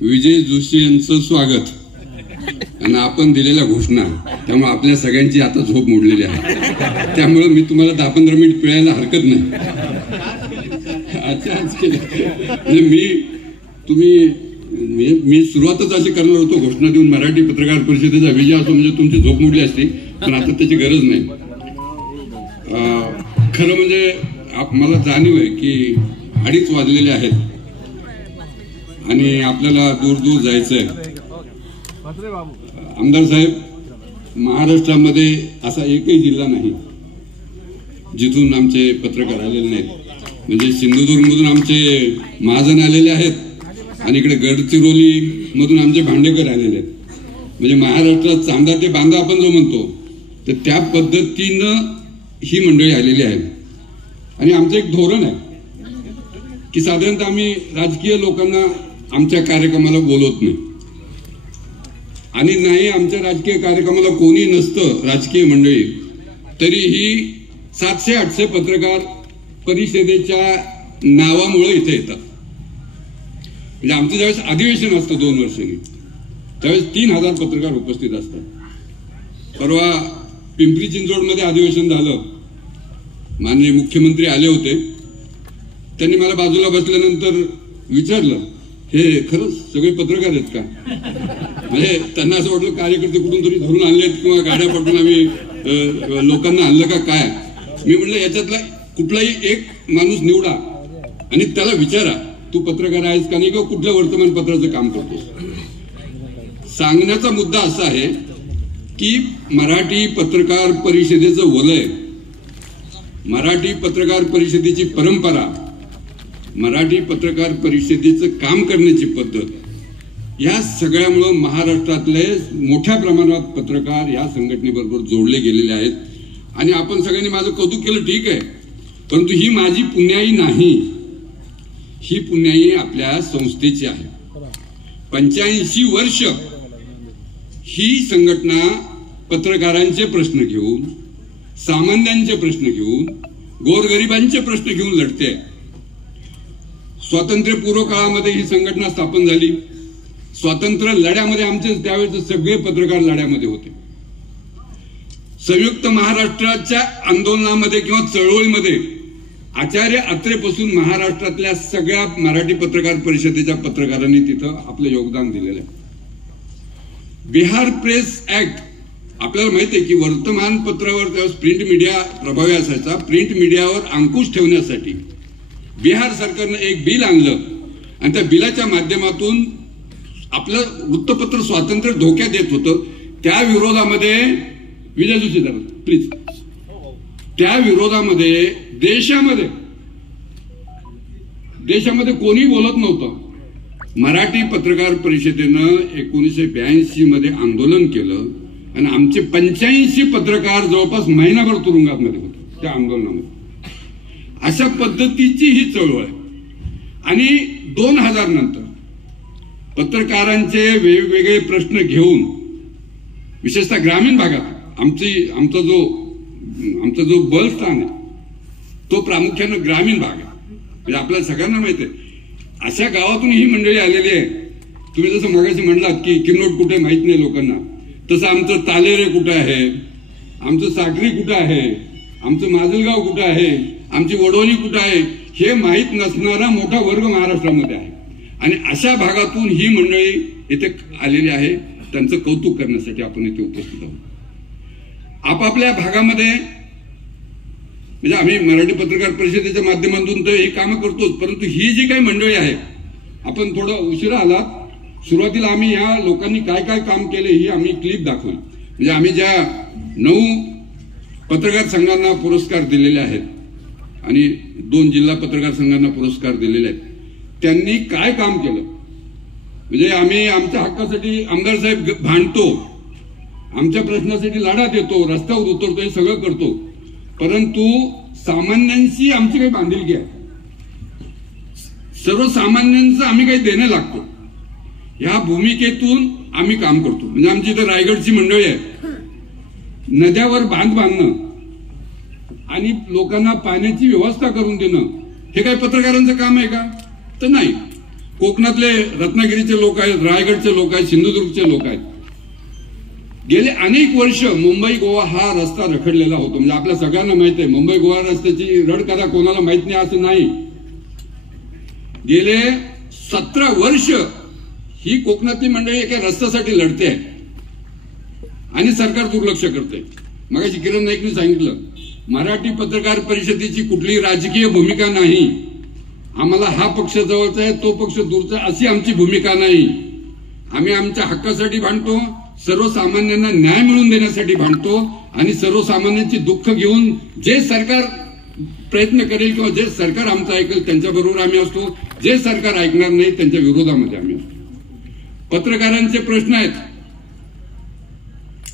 विजय जोशी यांचं स्वागत आणि आपण दिलेल्या घोषणा, त्यामुळे आपल्या सगळ्यांची आता झोप मोडलेली आहे. त्यामुळे मी तुम्हाला 10-15 मिनिट पिळायला हरकत नाही. मी सुरुवातच अशी करणार होतो घोषणा देऊन मराठी पत्रकार परिषदेचा विजय असो म्हणजे तुमची झोप मोडली असती, पण आता त्याची गरज नाही. खरं म्हणजे मला जाणीव आहे की 2:30 वाजलेले आहेत आणि आपल्याला दूर दूर जायचंय. आमदार साहेब, महाराष्ट्रामध्ये असा एकही जिल्हा नाही जिथून आमचे पत्रकार आलेले नाहीत. म्हणजे सिंधुदुर्ग मधून आमचे महाजन आलेले आहेत आणि इकडे गडचिरोली मधून आमचे भांडेकर आलेले आहेत. म्हणजे महाराष्ट्रात चांदा ते बांधा आपण जो म्हणतो तर त्या पद्धतीनं ही मंडळी आलेली आहेत. आणि आमचं एक धोरण आहे की साधारणतः आम्ही राजकीय लोकांना आमच्या कार्यक्रमाला बोलवत नाही आणि नाही आमच्या राजकीय कार्यक्रमाला कोणी नसतं राजकीय मंडळी, तरीही 700-800 पत्रकार परिषदेच्या नावामुळे इथे येतात. म्हणजे आमचं ज्यावेळेस अधिवेशन असतं 2 वर्षांनी त्यावेळेस 3000 पत्रकार उपस्थित असतात. परवा पिंपरी चिंचवडमध्ये अधिवेशन झालं, माननीय मुख्यमंत्री आले होते. त्यांनी मला बाजूला बसल्यानंतर विचारलं, हे खरंच सगळे पत्रकार आहेत का? म्हणजे त्यांना असं वाटलं कार्यकर्ते कुठून तरी धरून आणलेत किंवा गाड्या पडून आम्ही लोकांना आणलं का काय. मी म्हणलं याच्यातला कुठलाही एक माणूस निवडा आणि त्याला विचारा तू पत्रकार आहेस का नाही किंवा कुठल्या वर्तमानपत्राचं काम करतोस. सांगण्याचा मुद्दा असा आहे की मराठी पत्रकार परिषदेचं वलय, मराठी पत्रकार परिषदेची परंपरा, मराठी पत्रकार परिषदेचं काम करण्याची पद्धत, या सगळ्यामुळे महाराष्ट्रातले मोठ्या प्रमाणात पत्रकार या संघटनेबरोबर जोडले गेलेले आहेत. आणि आपण सगळ्यांनी माझं कौतुक केलं, ठीक आहे, परंतु ही माझी पुण्याई नाही, ही पुण्याई आपल्या संस्थेची आहे. 85 वर्ष ही संघटना पत्रकारांचे प्रश्न घेऊन, सामान्यांचे प्रश्न घेऊन, गोरगरिबांचे प्रश्न घेऊन लढते. स्वातंत्र्यपूर्व काळामध्ये ही संघटना स्थापन झाली. स्वातंत्र्य लढ्यामध्ये आमचे त्यावेळेस सगळे पत्रकार लढ्यामध्ये होते. संयुक्त महाराष्ट्राच्या आंदोलनामध्ये किंवा चळवळीमध्ये आचार्य अत्रेपासून महाराष्ट्रातल्या सगळ्या मराठी पत्रकार परिषदेच्या पत्रकारांनी तिथं आपलं योगदान दिलेलं आहे. बिहार प्रेस ऍक्ट, आपल्याला माहिती आहे की वर्तमानपत्रावर त्यावेळेस प्रिंट मीडिया प्रभावी असायचा. प्रिंट मीडियावर अंकुश ठेवण्यासाठी बिहार सरकारनं एक बिल आणलं आणि त्या बिलाच्या माध्यमातून आपलं वृत्तपत्र स्वातंत्र्य धोक्यात येत होतं. त्या विरोधामध्ये विजय जोशी प्लीज, त्या विरोधामध्ये देशामध्ये कोणी बोलत नव्हतं. मराठी पत्रकार परिषदेनं 1982 मध्ये आंदोलन केलं आणि आमचे 85 पत्रकार जवळपास महिनाभर तुरुंगात मध्ये होते त्या आंदोलनामध्ये. अशा पद्धतीची ही चळवळ आहे. आणि 2000 नंतर पत्रकारांचे वेगवेगळे प्रश्न घेऊन विशेषतः ग्रामीण भागात आमचा जो बलस्थान आहे तो प्रामुख्यानं ग्रामीण भाग आहे. म्हणजे आपल्याला सगळ्यांना माहिती आहे अशा गावातून ही मंडळी आलेली आहे. तुम्ही जसं मगाशी म्हणलात की किनवट कुठे माहित नाही लोकांना, तसं आमचं तालेरे कुठे आहे, आमचं सागरी कुठं आहे, आमचं माजलगाव कुठं आहे, आमची वडोली कुठं आहे हे माहीत नसणारा मोठा वर्ग महाराष्ट्रामध्ये आहे. आणि अशा भागातून ही मंडळी इथे आलेली आहे. त्यांचं कौतुक करण्यासाठी आपण इथे उपस्थित आहोत. आपापल्या भागामध्ये म्हणजे आम्ही मराठी पत्रकार परिषदेच्या माध्यमातून तर ही कामं करतोच, परंतु ही जी काही मंडळी आहे, आपण थोडं उशिरा आलात. सुरुवातीला आम्ही या लोकांनी काय काय काम केले ही आम्ही क्लिप दाखवली. म्हणजे आम्ही ज्या 9 पत्रकार संघांना पुरस्कार दिलेले आहेत आणि 2 जिल्हा पत्रकार संघांना पुरस्कार दिलेले आहेत, त्यांनी काय काम केलं. म्हणजे आम्ही आमच्या हक्कासाठी आमदार साहेब भांडतो, आमच्या प्रश्नासाठी लढा देतो, रस्त्यावर उतरतो, हे सगळं करतो, परंतु सामान्यांशी आमची काही बांधिलकी आहे. सर्वसामान्यांचं आम्ही काही देणं लागतो ह्या भूमिकेतून आम्ही काम करतो. म्हणजे आमची इथं रायगडची मंडळी आहे. नद्यावर बांध बांधणं आणि लोकांना पाण्याची व्यवस्था करून देणं हे काय पत्रकारांचं काम आहे का? तर नाही. कोकणातले रत्नागिरीचे लोक आहेत, रायगडचे लोक आहेत, सिंधुदुर्गचे लोक आहेत. गेले अनेक वर्ष मुंबई गोवा हा रस्ता रखडलेला होतो. म्हणजे आपल्या सगळ्यांना माहित आहे मुंबई गोवा रस्त्याची रड कदा कोणाला माहित नाही असं नाही. गेले 17 वर्ष ही कोकणातली मंडळी एका रस्त्यासाठी लढते आहे आणि सरकार दुर्लक्ष करते. मगाशी किरण नाईकने सांगितलं मराठी पत्रकार परिषदेची कुठली राजकीय भूमिका नाही. आम्हाला हा पक्ष जवळचा आहे तो पक्ष दूरचा अशी आमची भूमिका नाही. आम्ही आमच्या हक्कासाठी भांडतो, सर्वसामान्यांना न्याय मिळवून देण्यासाठी भांडतो आणि सर्वसामान्यांची दुःख घेऊन जे सरकार प्रयत्न करेल किंवा जे सरकार आमचं ऐकेल त्यांच्याबरोबर आम्ही असतो. जे सरकार ऐकणार नाही त्यांच्या विरोधामध्ये आम्ही असतो. पत्रकारांचे प्रश्न आहेत.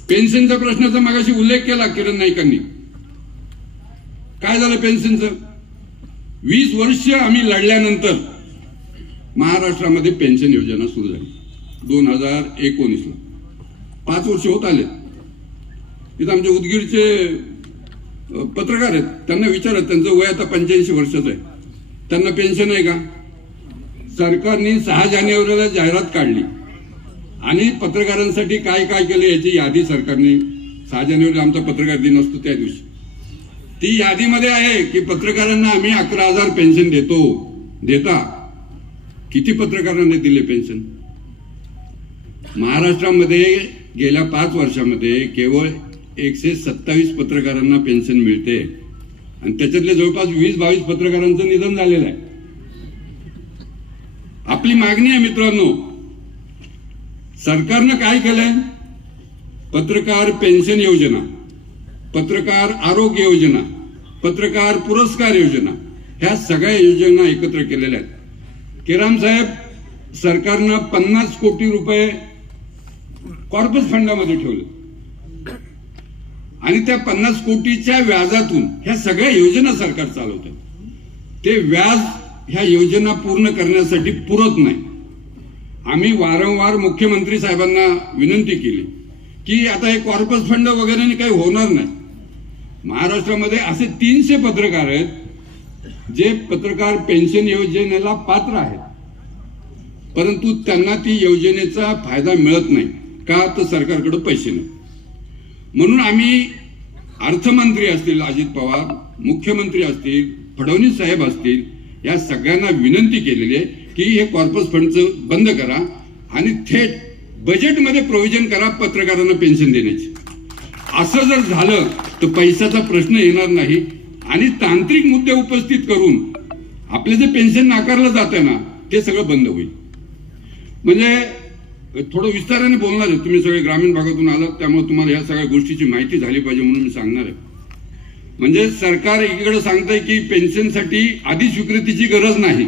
पेन्शनच्या प्रश्नाचा मगाशी उल्लेख केला किरण नाईकांनी. काय झालं पेन्शनचं? 20 वर्ष आम्ही लढल्यानंतर महाराष्ट्रामध्ये पेन्शन योजना सुरू झाली 2019ला. 5 वर्ष होत आले. इथं आमचे उदगीरचे पत्रकार आहेत, त्यांना विचारत, त्यांचं वय आता 85 वर्षाचं आहे, त्यांना पेन्शन आहे का? सरकारने 6 जानेवारीला जाहिरात काढली आणि पत्रकारांसाठी काय काय केलं याची यादी सरकारने 6 जानेवारीला आमचा पत्रकार दिन असतो त्या दिवशी ती यादीमध्ये आहे की पत्रकारांना आम्ही 11,000 पेन्शन देता. किती पत्रकारांना दिले पेन्शन? महाराष्ट्रामध्ये गेल्या 5 वर्षामध्ये केवळ 127 पत्रकारांना पेन्शन मिळते आणि त्याच्यातले जवळपास 20-22 पत्रकारांचं निधन झालेलं आहे. आपली मागणी आहे मित्रांनो, सरकारनं काय केलंय? पत्रकार पेन्शन योजना, पत्रकार आरोग्य योजना, पत्रकार पुरस्कार योजना, ह्या सगळ्या योजना एकत्र केलेल्या आहेत. केराम साहेब, सरकारनं 50 कोटी रुपये कॉर्पस फंडामध्ये ठेवले आणि त्या 50 कोटीच्या व्याजातून ह्या सगळ्या योजना सरकार चालवतं. ते व्याज ह्या योजना पूर्ण करण्यासाठी पुरत नाही. आम्ही वारंवार मुख्यमंत्री साहेबांना विनंती केली की आता हे कॉर्पस फंड वगैरे काही होणार नाही. महाराष्ट्रामध्ये असे 300 पत्रकार आहेत जे पत्रकार पेन्शन योजनेला पात्र आहेत, परंतु त्यांना ती योजनेचा फायदा मिळत नाही. का? तर सरकारकडे पैसे नाही. म्हणून आम्ही अर्थमंत्री असतील अजित पवार, मुख्यमंत्री असतील, फडणवीस साहेब असतील, या सगळ्यांना विनंती केलेली आहे की हे कॉर्पस फंडचं बंद करा आणि थेट बजेटमध्ये प्रोव्हिजन करा पत्रकारांना पेन्शन देण्याची. असं जर झालं तर पैशाचा प्रश्न येणार नाही आणि तांत्रिक मुद्दे उपस्थित करून आपले जे पेन्शन नाकारलं जातं ना ते सगळं बंद होईल. म्हणजे थोडं विस्ताराने बोलणार आहे. तुम्ही सगळे ग्रामीण भागातून आलात त्यामुळे तुम्हाला ह्या सगळ्या गोष्टीची माहिती झाली पाहिजे म्हणून मी सांगणार आहे. म्हणजे सरकार एकीकडे सांगतंय की पेन्शनसाठी अधिस्वीकृतीची गरज नाही,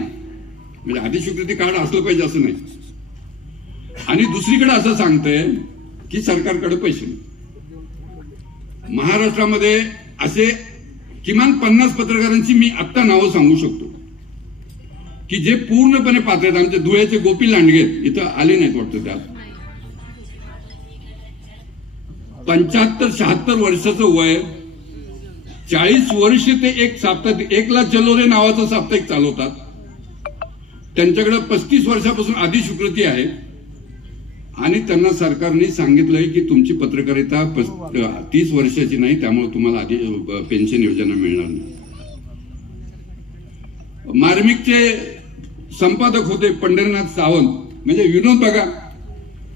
म्हणजे अधिस्वीकृती कार्ड असलं पाहिजे असं नाही, आणि दुसरीकडे असं सांगतंय की सरकारकडे पैसे नाही. महाराष्ट्रामध्ये असे किमान 50 पत्रकारांची मी आत्ता नावं सांगू शकतो की जे पूर्णपणे पात्र आहेत. आमचे धुळ्याचे गोपी लांडगे इथं आले नाहीत वाटतं. त्यात 75-76 वर्षाचं वय, 40 वर्ष ते एक साप्ताहिक 1 लाख चलोरे नावाचं साप्ताहिक चालवतात. त्यांच्याकडे 35 वर्षापासून अधिस्वीकृती आहे आणि त्यांना सरकारने सांगितलंय की तुमची पत्रकारिता 30 वर्षाची नाही, त्यामुळे तुम्हाला आधी पेन्शन योजना मिळणार नाही. मार्मिकचे संपादक होते पंढरीनाथ सावंत, म्हणजे विनोद बघा,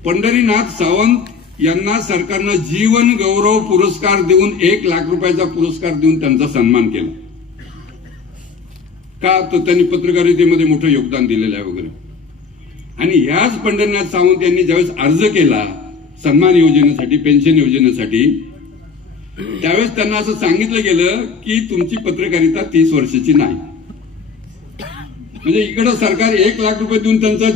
पंढरीनाथ सावंत यांना सरकारनं जीवन गौरव पुरस्कार देऊन 1 लाख रुपयाचा पुरस्कार देऊन त्यांचा सन्मान केला. का? तर त्यांनी पत्रकारितेमध्ये मोठं योगदान दिलेलं आहे वगैरे. आणि ह्याच पंढरीनाथ सावंत यांनी ज्यावेळेस अर्ज केला सन्मान योजनेसाठी, पेन्शन योजनेसाठी, त्यावेळेस त्यांना असं सांगितलं गेलं की तुमची पत्रकारिता 30 वर्षाची नाही. म्हणजे इकडं सरकार 1 लाख रुपये देऊन त्यांचा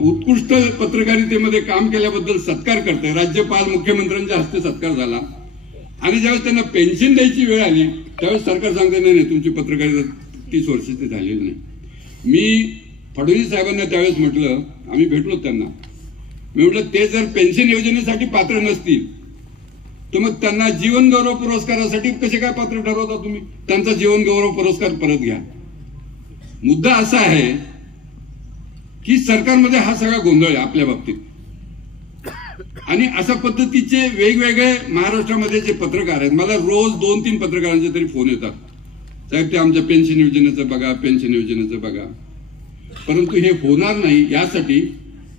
उत्कृष्ट पत्रकारितेमध्ये काम केल्याबद्दल सत्कार करते. राज्यपाल, मुख्यमंत्र्यांच्या हस्ते सत्कार झाला आणि ज्यावेळेस त्यांना पेन्शन द्यायची वेळ आली त्यावेळेस सरकार सांगते नाही तुमची पत्रकारिता 30 वर्षाची झालेली नाही. मी फडणवीस साहेबांना त्यावेळेस म्हटलं, आम्ही भेटलो त्यांना, मी म्हटलं ते जर पेन्शन योजनेसाठी पात्र नसतील तर मग त्यांना जीवन गौरव पुरस्कारासाठी कसे काय पात्र ठरवता तुम्ही? त्यांचा जीवन गौरव पुरस्कार परत घ्या. मुद्दा असा आहे की सरकारमध्ये हा सगळा गोंधळ आहे आपल्या बाबतीत, आणि अशा पद्धतीचे वेगवेगळे महाराष्ट्रामध्ये जे पत्रकार आहेत, मला रोज 2-3 पत्रकारांचे तरी फोन येतात, साहेब ते आमच्या पेन्शन योजनेचं बघा, पेन्शन योजनेचं बघा. परंतु हे होणार नाही यासाठी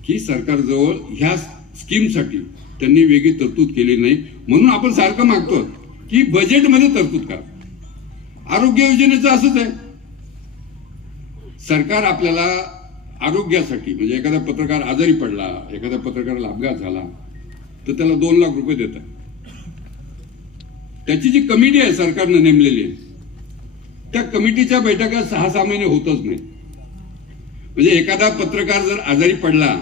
की सरकारजवळ ह्या स्कीमसाठी त्यांनी वेगळी तरतूद केली नाही. म्हणून आपण सारखं मागतो की बजेटमध्ये तरतूद करा. आरोग्य योजनेचं असंच आहे, सरकार आपल्याला आरोग्यासाठी म्हणजे एखादा पत्रकार आजारी पडला, एखाद्या पत्रकाराला अपघात झाला तर त्याला 2 लाख रुपये देतात. त्याची जी कमिटी आहे सरकारनं नेमलेली आहे, त्या कमिटीच्या बैठका 6-6 महिने होतच नाही. म्हणजे एखादा पत्रकार जर आजारी पडला,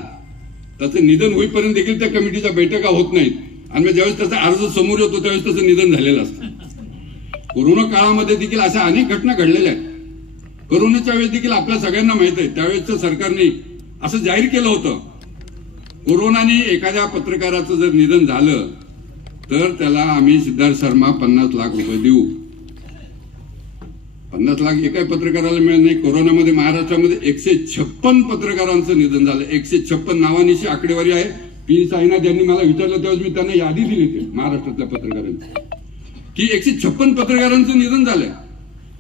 त्याचं निधन होईपर्यंत देखील त्या कमिटीच्या बैठका होत नाहीत, आणि ज्यावेळेस त्याचा अर्ज समोर येतो त्यावेळेस त्याचं निधन झालेलं असतं. कोरोना काळामध्ये देखील अशा अनेक घटना घडलेल्या आहेत. कोरोनाच्या वेळेस देखील आपल्या सगळ्यांना माहित आहे, त्यावेळेसच्या सरकारने असं जाहीर केलं होतं, कोरोनाने एखाद्या पत्रकाराचं जर निधन झालं तर त्याला आम्ही सिद्धार्थ शर्मा 50 लाख रुपये देऊ. 50 लाख एकाही पत्रकाराला मिळत नाही. कोरोनामध्ये महाराष्ट्रामध्ये 156 पत्रकारांचं निधन झालं. 156 नावानिशी आकडेवारी आहे. पी साईनाथ यांनी मला विचारलं त्यावेळेस मी त्यांना यादी दिली होती महाराष्ट्रातल्या पत्रकारांची की 156 पत्रकारांचं निधन झालंय.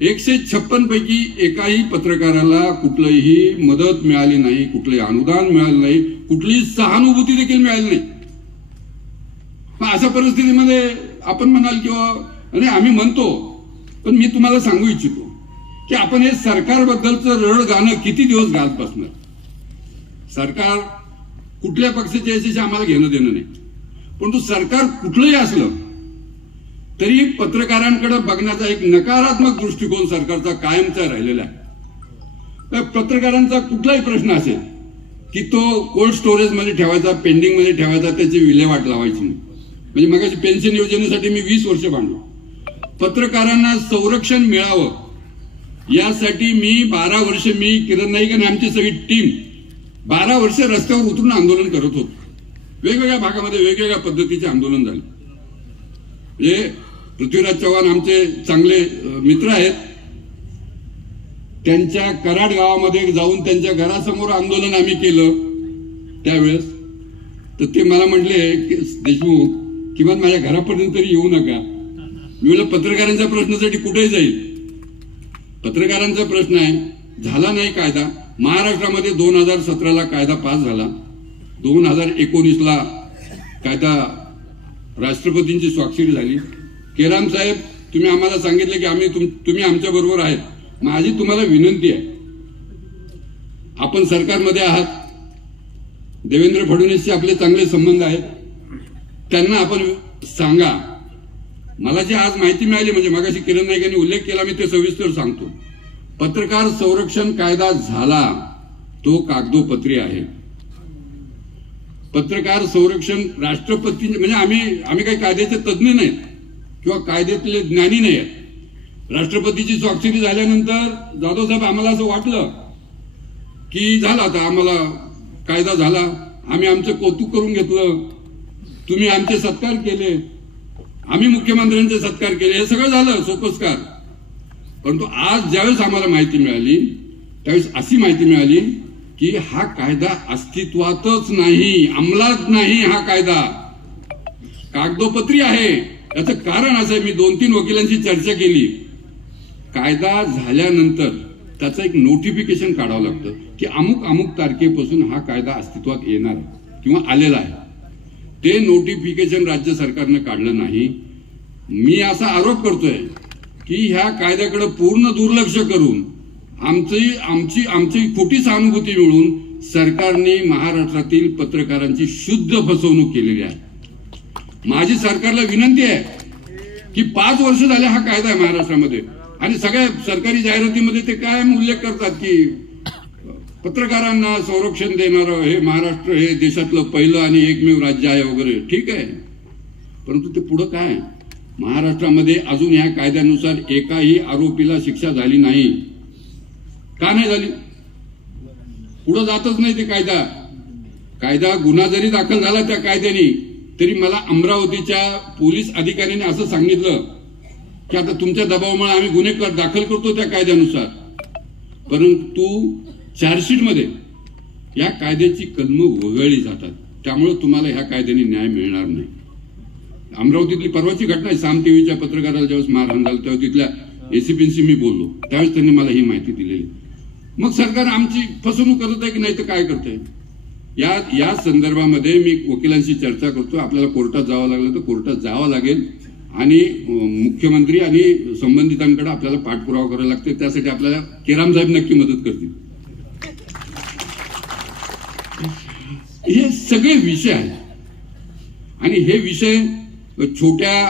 156 पैकी एकाही पत्रकाराला कुठलीही मदत मिळाली नाही, कुठलंही अनुदान मिळालं नाही, कुठलीही सहानुभूती देखील मिळाली नाही. अशा परिस्थितीमध्ये आपण म्हणाल किंवा आणि आम्ही म्हणतो, पण मी तुम्हाला सांगू इच्छितो की आपण हे सरकारबद्दलचं रड गाणं किती दिवस गात बसणार. सरकार कुठल्या पक्षाच्या याच्याशी आम्हाला घेणं देणं नाही, परंतु सरकार कुठलंही असलं तरी पत्रकारांकडे बघण्याचा एक नकारात्मक दृष्टिकोन सरकारचा कायमचा राहिलेला आहे. पत्रकारांचा कुठलाही प्रश्न असेल की तो कोल्ड स्टोरेजमध्ये ठेवायचा, पेंडिंगमध्ये ठेवायचा, त्याची विल्हेवाट लावायची नाही. म्हणजे मगाशी पेन्शन योजनेसाठी मी 20 वर्ष भांडलो. पत्रकारांना संरक्षण मिळावं यासाठी मी 12 वर्ष, मी किरण नाईक आणि आमची सगळी टीम 12 वर्ष रस्त्यावर उतरून आंदोलन करत होतो. वेगवेगळ्या भागामध्ये वेगवेगळ्या पद्धतीचे आंदोलन झाले. म्हणजे पृथ्वीराज चव्हाण आमचे चांगले मित्र आहेत, त्यांच्या कराड गावामध्ये जाऊन त्यांच्या घरासमोर आंदोलन आम्ही केलं त्यावेळेस. तर ते मला म्हटले की देशमुख किमान माझ्या घरापर्यंत तरी येऊ नका. मी म्हणलं पत्रकारांच्या प्रश्नासाठी कुठेही जाईल. पत्रकारांचा प्रश्न आहे, झाला नाही कायदा. महाराष्ट्रामध्ये 2017ला कायदा पास झाला, 2019ला कायदा राष्ट्रपतींची स्वाक्षरी झाली. केराम साहेब तुम्ही आम्हाला सांगितले की तुम्ही आमच्या बरोबर आहेत. माझी तुम्हाला विनंती आहे, आपण सरकारमध्ये आहात, देवेंद्र फडणवीसशी आपले चांगले संबंध आहेत, त्यांना आपण सांगा. मला जी आज माहिती मिळाली म्हणजे मगाशी किरण नाईक यांनी उल्लेख केला, मी ते सविस्तर सांगतो. पत्रकार संरक्षण कायदा झाला, तो कागदोपत्री आहे. पत्रकार संरक्षण राष्ट्रपती म्हणजे आम्ही काही कायद्याचे तज्ज्ञ नाहीत किंवा कायद्यातले ज्ञानी नाही आहेत. राष्ट्रपतीची स्वाक्षरी झाल्यानंतर जाधव साहेब आम्हाला असं वाटलं की झालं आता आम्हाला कायदा झाला, आम्ही आमचं कौतुक करून घेतलं, तुम्ही आमचे सत्कार केले, आम्ही मुख्यमंत्र्यांचे सत्कार केले, हे सगळं झालं सोपस्कार. परंतु आज ज्यावेळेस आम्हाला माहिती मिळाली त्यावेळेस अशी माहिती मिळाली की हा कायदा अस्तित्वातच नाही, अंमलात नाही. हा कायदा कागदोपत्री आहे. याचं कारण असं आहे, मी 2-3 वकिलांशी चर्चा केली, कायदा झाल्यानंतर त्याचं एक नोटिफिकेशन काढावं लागतं की अमुक तारखेपासून हा कायदा अस्तित्वात येणार किंवा आलेला आहे. ते नोटिफिकेशन राज्य सरकारनं काढलं नाही. मी असा आरोप करतोय की ह्या कायद्याकडे पूर्ण दुर्लक्ष करून आमची खोटी सहानुभूती मिळून सरकारने महाराष्ट्रातील पत्रकारांची शुद्ध फसवणूक केलेली आहे. माझी सरकारला विनंती आहे की 5 वर्ष झाले हा कायदा आहे महाराष्ट्रामध्ये, आणि सगळ्या सरकारी जाहिरातीमध्ये ते कायम उल्लेख करतात की पत्रकारांना संरक्षण देणारं हे महाराष्ट्र हे देशातलं पहिलं आणि एकमेव राज्य आहे वगैरे. ठीक आहे, परंतु ते पुढं काय? महाराष्ट्रामध्ये अजून ह्या कायद्यानुसार एकाही आरोपीला शिक्षा झाली नाही. का नाही झाली? पुढे जातच नाही ते कायदा. गुन्हा जरी दाखल झाला त्या कायद्याने तरी मला अमरावतीच्या पोलीस अधिकाऱ्यांनी असं सांगितलं की आता तुमच्या दबावामुळे आम्ही गुन्हे दाखल करतो त्या कायद्यानुसार. परंतु चार्जशीटमध्ये या कायद्याची कलमं वगळली जातात. त्यामुळे तुम्हाला ह्या कायद्याने न्याय मिळणार नाही. अमरावतीतली परवाची घटना आहे. साम टीव्हीच्या पत्रकाराला ज्यावेळेस मारहाण झालं तेव्हा तिथल्या एसीपीशी मी बोललो, त्यावेळेस त्यांनी मला ही माहिती दिलेली. मग सरकार आमची फसवणूक करत आहे की नाही तर काय करतंय? या संदर्भामध्ये मी वकिलांशी चर्चा करतो. आपल्याला कोर्टात जावं लागलं तर कोर्टात जावं लागेल आणि मुख्यमंत्री आणि संबंधितांकडे आपल्याला पाठपुरावा करावा लागते. त्यासाठी आपल्याला केराम साहेब नक्की मदत करतील. हे सगळे विषय आहेत आणि हे विषय छोट्या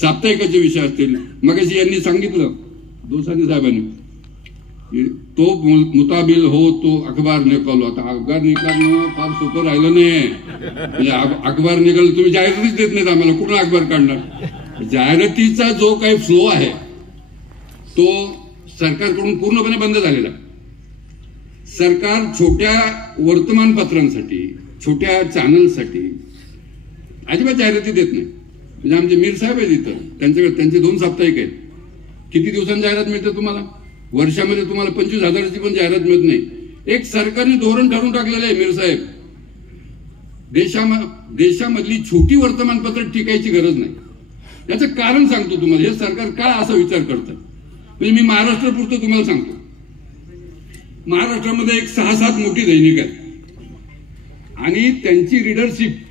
साप्ताहिकाचे विषय असतील. मगाशी यांनी सांगितलं दोसांनी साहेबांनी, तो मुताबिल हो तो अखबार निकालो. आता अखबार निकालणं फार सोपं राहिलं नाही. म्हणजे अखबार निकाल तुम्ही जाहिरातीच देत नाहीत आम्हाला, कुठून अखबार काढणार? जाहिरातीचा जो काही फ्लो आहे तो सरकारकडून पूर्णपणे बंद झालेला आहे. सरकार छोट्या वर्तमानपत्रांसाठी, छोट्या चॅनलसाठी अजिबात जाहिराती देत नाही. म्हणजे आमचे मीर साहेब आहेत इथं, त्यांच्याकडे त्यांचे 2 साप्ताहिक आहेत. किती दिवसांनी जाहिरात मिळते तुम्हाला? वर्षामध्ये तुम्हाला 25,000ची पण जाहिरात मिळत नाही. एक सरकारने धोरण ठरवून टाकलेलं आहे मीर साहेब, देशामधली छोटी वर्तमानपत्र टिकायची गरज नाही. याचं कारण सांगतो तुम्हाला, हे सरकार काय असा विचार करतं. म्हणजे मी महाराष्ट्रापुरतं तुम्हाला सांगतो. महाराष्ट्रामध्ये एक 6-7 मोठी दैनिक आहेत आणि त्यांची रीडरशिप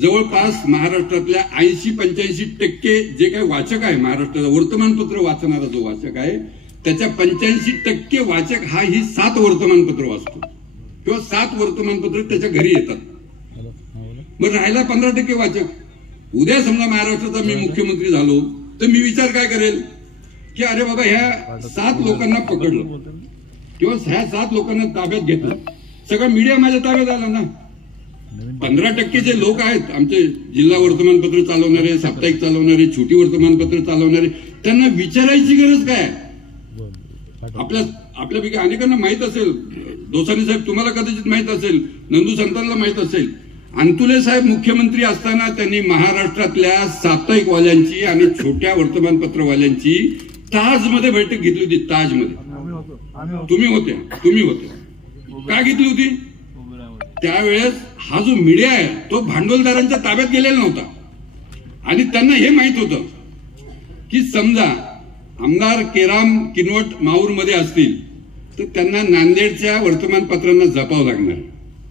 जवळपास महाराष्ट्रातल्या 80-85% जे काही वाचक आहे, महाराष्ट्राचा वर्तमानपत्र वाचणारा जो वाचक आहे त्याच्या 85% वाचक हा ही 7 वर्तमानपत्र वाचतो किंवा 7 वर्तमानपत्र त्याच्या घरी येतात. मग राहायला 15% वाचक. उद्या समजा महाराष्ट्राचा मी मुख्यमंत्री झालो तर मी विचार काय करेल की अरे बाबा ह्या 7 लोकांना पकडलं किंवा ह्या 7 लोकांना ताब्यात घेतलं, सगळं मीडिया माझ्या ताब्यात आला ना. 15% जे लोक आहेत आमचे जिल्हा वर्तमानपत्र चालवणारे, साप्ताहिक चालवणारे, छोटी वर्तमानपत्र चालवणारे, त्यांना विचारायची गरज काय? आपल्यापैकी अनेकांना माहित असेल, दोसानी साहेब तुम्हाला कदाचित माहित असेल, नंदू संतांना माहित असेल, अंतुले साहेब मुख्यमंत्री असताना त्यांनी महाराष्ट्रातल्या साप्ताहिकवाल्यांची आणि छोट्या वर्तमानपत्रवाल्यांची ताजमध्ये बैठक घेतली होती. ताजमध्ये तुम्ही होते. काय घेतली होती? त्यावेळेस हा जो मीडिया आहे तो भांडवलदारांच्या ताब्यात गेलेला नव्हता आणि त्यांना हे माहित होतं की समजा आमदार केराम किनवट माहूरमध्ये असतील तर त्यांना नांदेडच्या वर्तमानपत्रांना जपावं लागणार.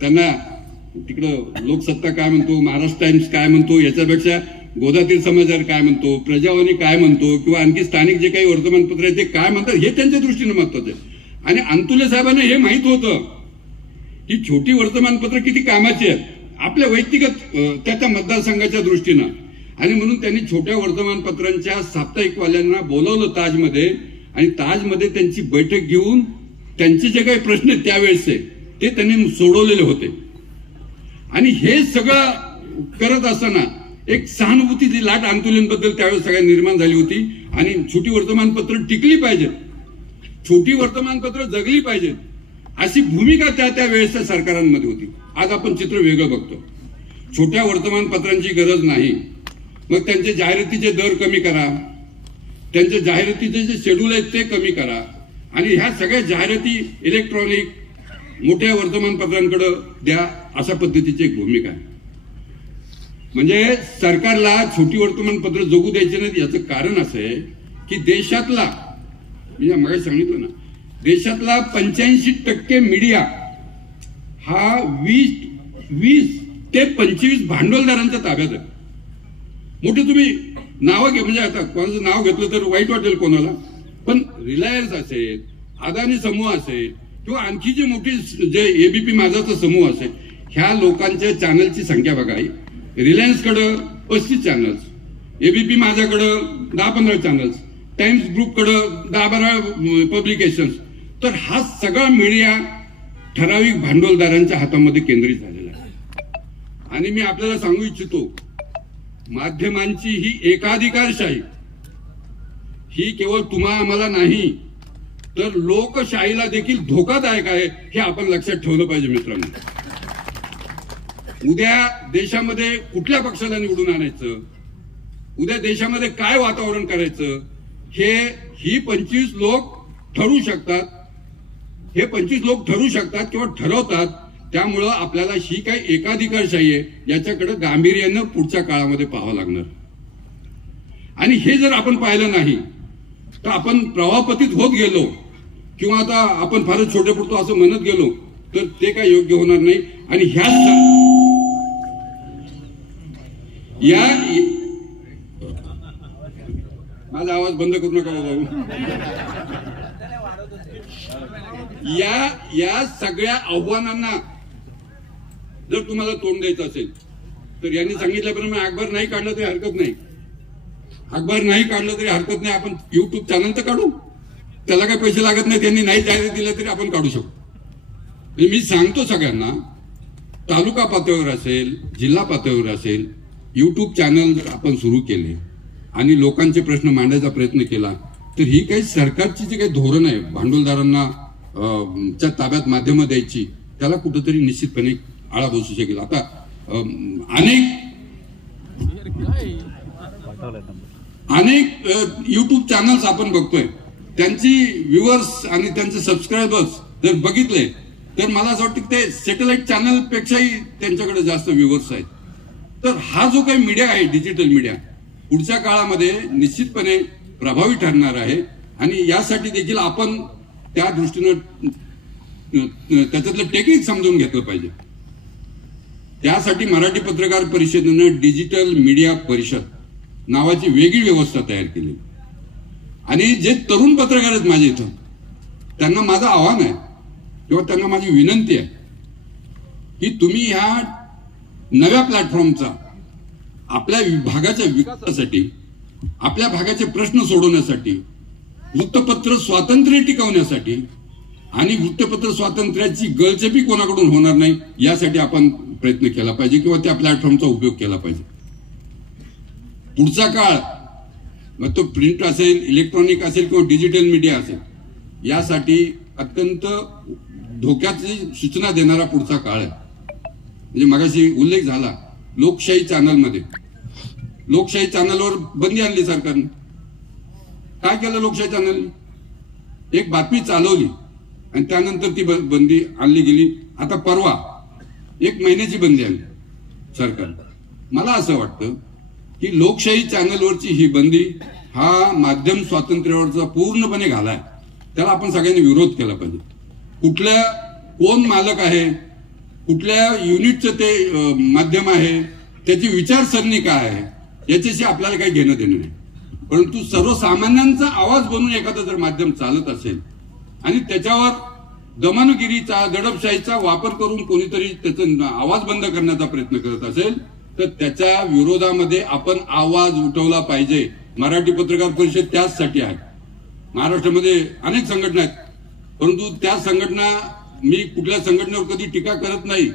त्यांना तिकडं लोकसत्ता काय म्हणतो, महाराष्ट्र टाइम्स काय म्हणतो, याच्यापेक्षा गोदातीर समाचार काय म्हणतो, प्रजावाणी काय म्हणतो किंवा आणखी स्थानिक जे काही वर्तमानपत्र आहे ते काय म्हणतात हे त्यांच्या दृष्टीने महत्वाचं आहे. आणि अंतुले साहेबांना हे माहित होतं ही छोटी वर्तमानपत्र किती कामाची आहेत आपल्या व्यक्तिगत त्या मतदारसंघाच्या दृष्टीनं. आणि म्हणून त्यांनी छोट्या वर्तमानपत्रांच्या साप्ताहिकवाल्यांना बोलवलं ताजमध्ये आणि ताजमध्ये त्यांची बैठक घेऊन त्यांचे जे काही प्रश्न आहेत त्यावेळेसचे ते त्यांनी सोडवलेले होते. आणि हे सगळं करत असताना एक सहानुभूतीची लाट अंतुलेंबद्दल त्यावेळेस सगळ्या निर्माण झाली होती. आणि छोटी वर्तमानपत्र टिकली पाहिजेत, छोटी वर्तमानपत्र जगली पाहिजेत अशी भूमिका त्या वेळेसच्या सरकारांमध्ये होती. आज आपण चित्र वेगळं बघतो. छोट्या वर्तमानपत्रांची गरज नाही, मग त्यांचे जाहिरातीचे दर कमी करा, त्यांचे जाहिरातीचे जे शेड्यूल आहेत ते कमी करा आणि ह्या सगळ्या जाहिराती इलेक्ट्रॉनिक मोठ्या वर्तमानपत्रांकडे द्या, अशा पद्धतीची एक भूमिका आहे. म्हणजे सरकारला छोटी वर्तमानपत्र जगू द्यायचे नाहीत. याचं कारण असं आहे की देशातला, मी मागे सांगितलं ना, देशातला 85% मीडिया हा 20 ते 25 भांडवलदारांच्या ताब्यात आहे. मोठे तुम्ही नावं घे, म्हणजे आता कोणाचं नाव घेतलं तर वाईट वाटेल कोणाला, पण रिलायन्स असेल, अदानी समूह असेल किंवा आणखी जे मोठी जे एबीपी माझाचा समूह असेल, ह्या लोकांच्या चॅनलची संख्या बघा. रिलायन्सकडं 35 चॅनल्स, एबीपी माझ्याकडं 10-15 चॅनल्स, टाइम्स ग्रुपकडं 10-12 पब्लिकेशन्स. तर हा सगळा मीडिया ठराविक भांडवलदारांच्या हातामध्ये केंद्रित झालेला आहे. आणि मी आपल्याला सांगू इच्छितो, माध्यमांची ही एकाधिकारशाही ही केवळ तुम्हा आम्हाला नाही तर लोकशाहीला देखील धोकादायक आहे, हे आपण लक्षात ठेवलं पाहिजे मित्रांनो. उद्या देशामध्ये कुठल्या पक्षाला निवडून आणायचं, उद्या देशामध्ये काय वातावरण करायचं, ही 25 लोक ठरवू शकतात, हे 25 लोक ठरवू शकतात किंवा ठरवतात. त्यामुळं आपल्याला ही काही एकाधिकारशाही आहे याच्याकडे गांभीर्यानं पुढच्या काळामध्ये पाहावं लागणार. आणि हे जर आपण पाहिलं नाही तर आपण प्रवाहपतीत होत गेलो किंवा आता आपण फारच छोटे पडतो असं म्हणत गेलो तर ते काय योग्य होणार नाही. आणि माझा आवाज बंद करू नका भाऊ. या सगळ्या आव्हानांना जर तुम्हाला तोंड द्यायचं असेल तर यांनी सांगितल्याप्रमाणे अखबार नाही काढलं तरी हरकत नाही. अखबार नाही काढलं तरी हरकत नाही. आपण युट्यूब चॅनल तर काढू, त्याला काही पैसे लागत नाही. त्यांनी नाही जाहिरात दिलं तरी आपण काढू शकतो. मी सांगतो सगळ्यांना, तालुका पातळीवर असेल, जिल्हा पातळीवर असेल, युट्यूब चॅनल जर आपण सुरू केले आणि लोकांचे प्रश्न मांडायचा प्रयत्न केला तर ही काही सरकारची जी काही धोरण आहे भांडवलदारांना च्या ताब्यात माध्यमं द्यायची, त्याला कुठेतरी निश्चितपणे आळा बसू शकेल. आता अनेक युट्यूब चॅनल्स आपण बघतोय, त्यांची व्ह्युअर्स आणि त्यांचे सबस्क्रायबर्स जर बघितले तर मला असं वाटतं की ते सॅटेलाइट चॅनल पेक्षाही त्यांच्याकडे जास्त व्ह्युअर्स आहेत. तर हा जो काही मीडिया आहे, डिजिटल मीडिया, पुढच्या काळामध्ये निश्चितपणे प्रभावी ठरणार आहे. आणि यासाठी देखील आपण त्या दृष्टीनं त्याच्यातलं टेक्निक समजून घेतलं पाहिजे. त्यासाठी मराठी पत्रकार परिषदेनं डिजिटल मीडिया परिषद नावाची वेगळी व्यवस्था तयार केली. आणि जे तरुण पत्रकार आहेत माझ्या इथं, त्यांना माझं आव्हान आहे किंवा त्यांना माझी विनंती आहे की तुम्ही ह्या नव्या प्लॅटफॉर्मचा आपल्या भागाच्या विकासासाठी, आपल्या भागाचे प्रश्न सोडवण्यासाठी, वृत्तपत्र स्वातंत्र्य टिकवण्यासाठी आणि वृत्तपत्र स्वातंत्र्याची गळचेपी कोणाकडून होणार नाही यासाठी आपण प्रयत्न केला पाहिजे किंवा त्या प्लॅटफॉर्मचा उपयोग केला पाहिजे. पुढचा काळ मग तो प्रिंट असेल, इलेक्ट्रॉनिक असेल किंवा डिजिटल मीडिया असेल, यासाठी अत्यंत धोक्याची सूचना देणारा पुढचा काळ आहे. म्हणजे मगाशी उल्लेख झाला, लोकशाही चॅनलमध्ये, लोकशाही चॅनलवर बंदी आणली सरकारने. काय केलं लोकशाही चॅनलने? एक बातमी चालवली आणि त्यानंतर ती बंदी आणली गेली. आता परवा 1 महिन्याची बंदी आणली सरकारने. मला असं वाटतं की लोकशाही चॅनलवरची ही बंदी हा माध्यम स्वातंत्र्यावरचा पूर्णपणे घाला आहे. त्याला आपण सगळ्यांनी विरोध केला पाहिजे. कोण मालक आहे, कुठल्या युनिटचं ते माध्यम आहे, त्याची विचारसरणी काय आहे, याच्याशी आपल्याला काही घेणं देणं नाही. परंतु सर्वसामान्यांचा आवाज बनून एखादं जर माध्यम चालत असेल आणि त्याच्यावर दमनगिरीचा, दडपशाहीचा वापर करून कोणीतरी त्याचा आवाज बंद करण्याचा प्रयत्न करत असेल तर त्याच्या विरोधामध्ये आपण आवाज उठवला पाहिजे. मराठी पत्रकार परिषद त्याचसाठी आहे. महाराष्ट्रामध्ये अनेक संघटना आहेत, परंतु त्या संघटना, मी कुठल्या संघटनेवर कधी टीका करत नाही.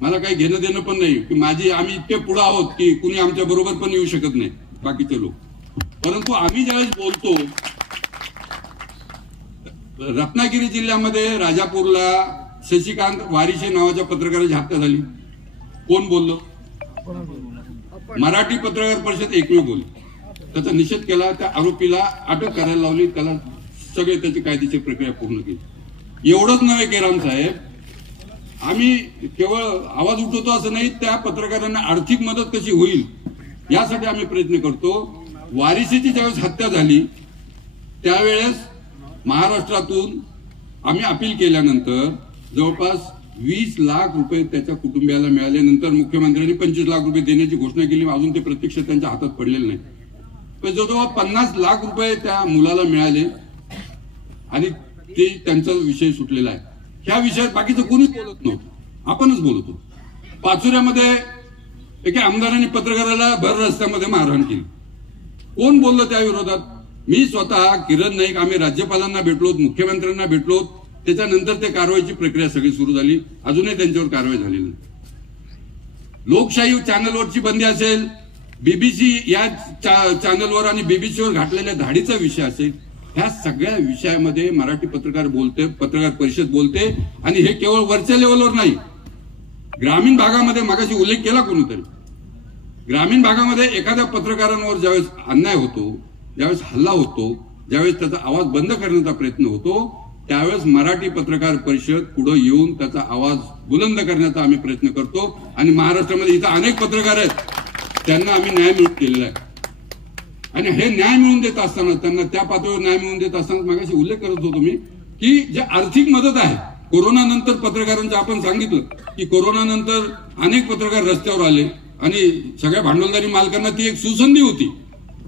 मला काही घेणं देणं पण नाही की आम्ही इतके पुढे आहोत की कुणी आमच्या बरोबर पण येऊ शकत नाही बाकीचे लोक. परंतु आम्ही ज्यावेळेस बोलतो, रत्नागिरी जिल्ह्यामध्ये राजापूरला शशिकांत वारिशे नावाच्या पत्रकाराची हत्या झाली. कोण बोललो? मराठी पत्रकार परिषद एकमेव बोलली. त्याचा निषेध केला, त्या आरोपीला अटक करायला लावली, त्याला सगळे त्याची कायदेशीर प्रक्रिया पूर्ण केली. एवढंच नव्हे केराम साहेब, आम्ही केवळ आवाज उठवतो असं नाही, त्या पत्रकारांना आर्थिक मदत कशी होईल यासाठी आम्ही प्रयत्न करतो. वारिसेची ज्यावेळेस हत्या झाली त्यावेळेस महाराष्ट्रातून आम्ही अपील केल्यानंतर जवळपास 20 लाख रुपये त्याच्या कुटुंबियाला मिळाल्यानंतर मुख्यमंत्र्यांनी 25 लाख रुपये देण्याची घोषणा केली. अजून ते प्रत्यक्ष त्यांच्या हातात पडलेले नाही. पण जवळजवळ 50 लाख रुपये त्या मुलाला मिळाले आणि ते त्यांचा विषय सुटलेला आहे. ह्या विषयात बाकीचं कोणीच बोलत नव्हतं, आपणच बोलतो. पाचोऱ्यामध्ये एका आमदारांनी पत्रकाराला भर रस्त्यामध्ये मारहाण केली. कोण बोललं त्या विरोधात? मी स्वतः, किरण नाईक, आम्ही राज्यपालांना भेटलोत, मुख्यमंत्र्यांना भेटलोत. त्याच्यानंतर ते कारवाईची प्रक्रिया सगळी सुरू झाली. अजूनही त्यांच्यावर कारवाई झालेली नाही. लोकशाही चॅनलवरची बंदी असेल, बीबीसी या चॅनलवर आणि बीबीसीवर घातलेल्या धाडीचा विषय असेल, ह्या सगळ्या विषयामध्ये मराठी पत्रकार बोलते, पत्रकार परिषद बोलते. आणि हे केवळ वरच्या लेवलवर नाही, ग्रामीण भागामध्ये मगाशी उल्लेख केला कोणीतरी, ग्रामीण भागामध्ये एखाद्या पत्रकारांवर ज्यावेळेस अन्याय होतो, ज्यावेळेस हल्ला होतो, ज्यावेळेस त्याचा आवाज बंद करण्याचा प्रयत्न होतो त्यावेळेस मराठी पत्रकार परिषद पुढे येऊन त्याचा आवाज बुलंद करण्याचा आम्ही प्रयत्न करतो. आणि महाराष्ट्रामध्ये इथं अनेक पत्रकार आहेत त्यांना आम्ही न्याय मिळवून दिलेला आहे. आणि हे न्याय मिळवून देत असताना त्यांना त्या पातळीवर न्याय मिळवून देत असताना मागाशी उल्लेख करत होतो मी की जे आर्थिक मदत आहे कोरोना नंतर पत्रकारांचं आपण सांगितलं की कोरोना नंतर अनेक पत्रकार रस्त्यावर आले आणि सगळ्या भांडवलदारी मालकांना ती एक सुसंधी होती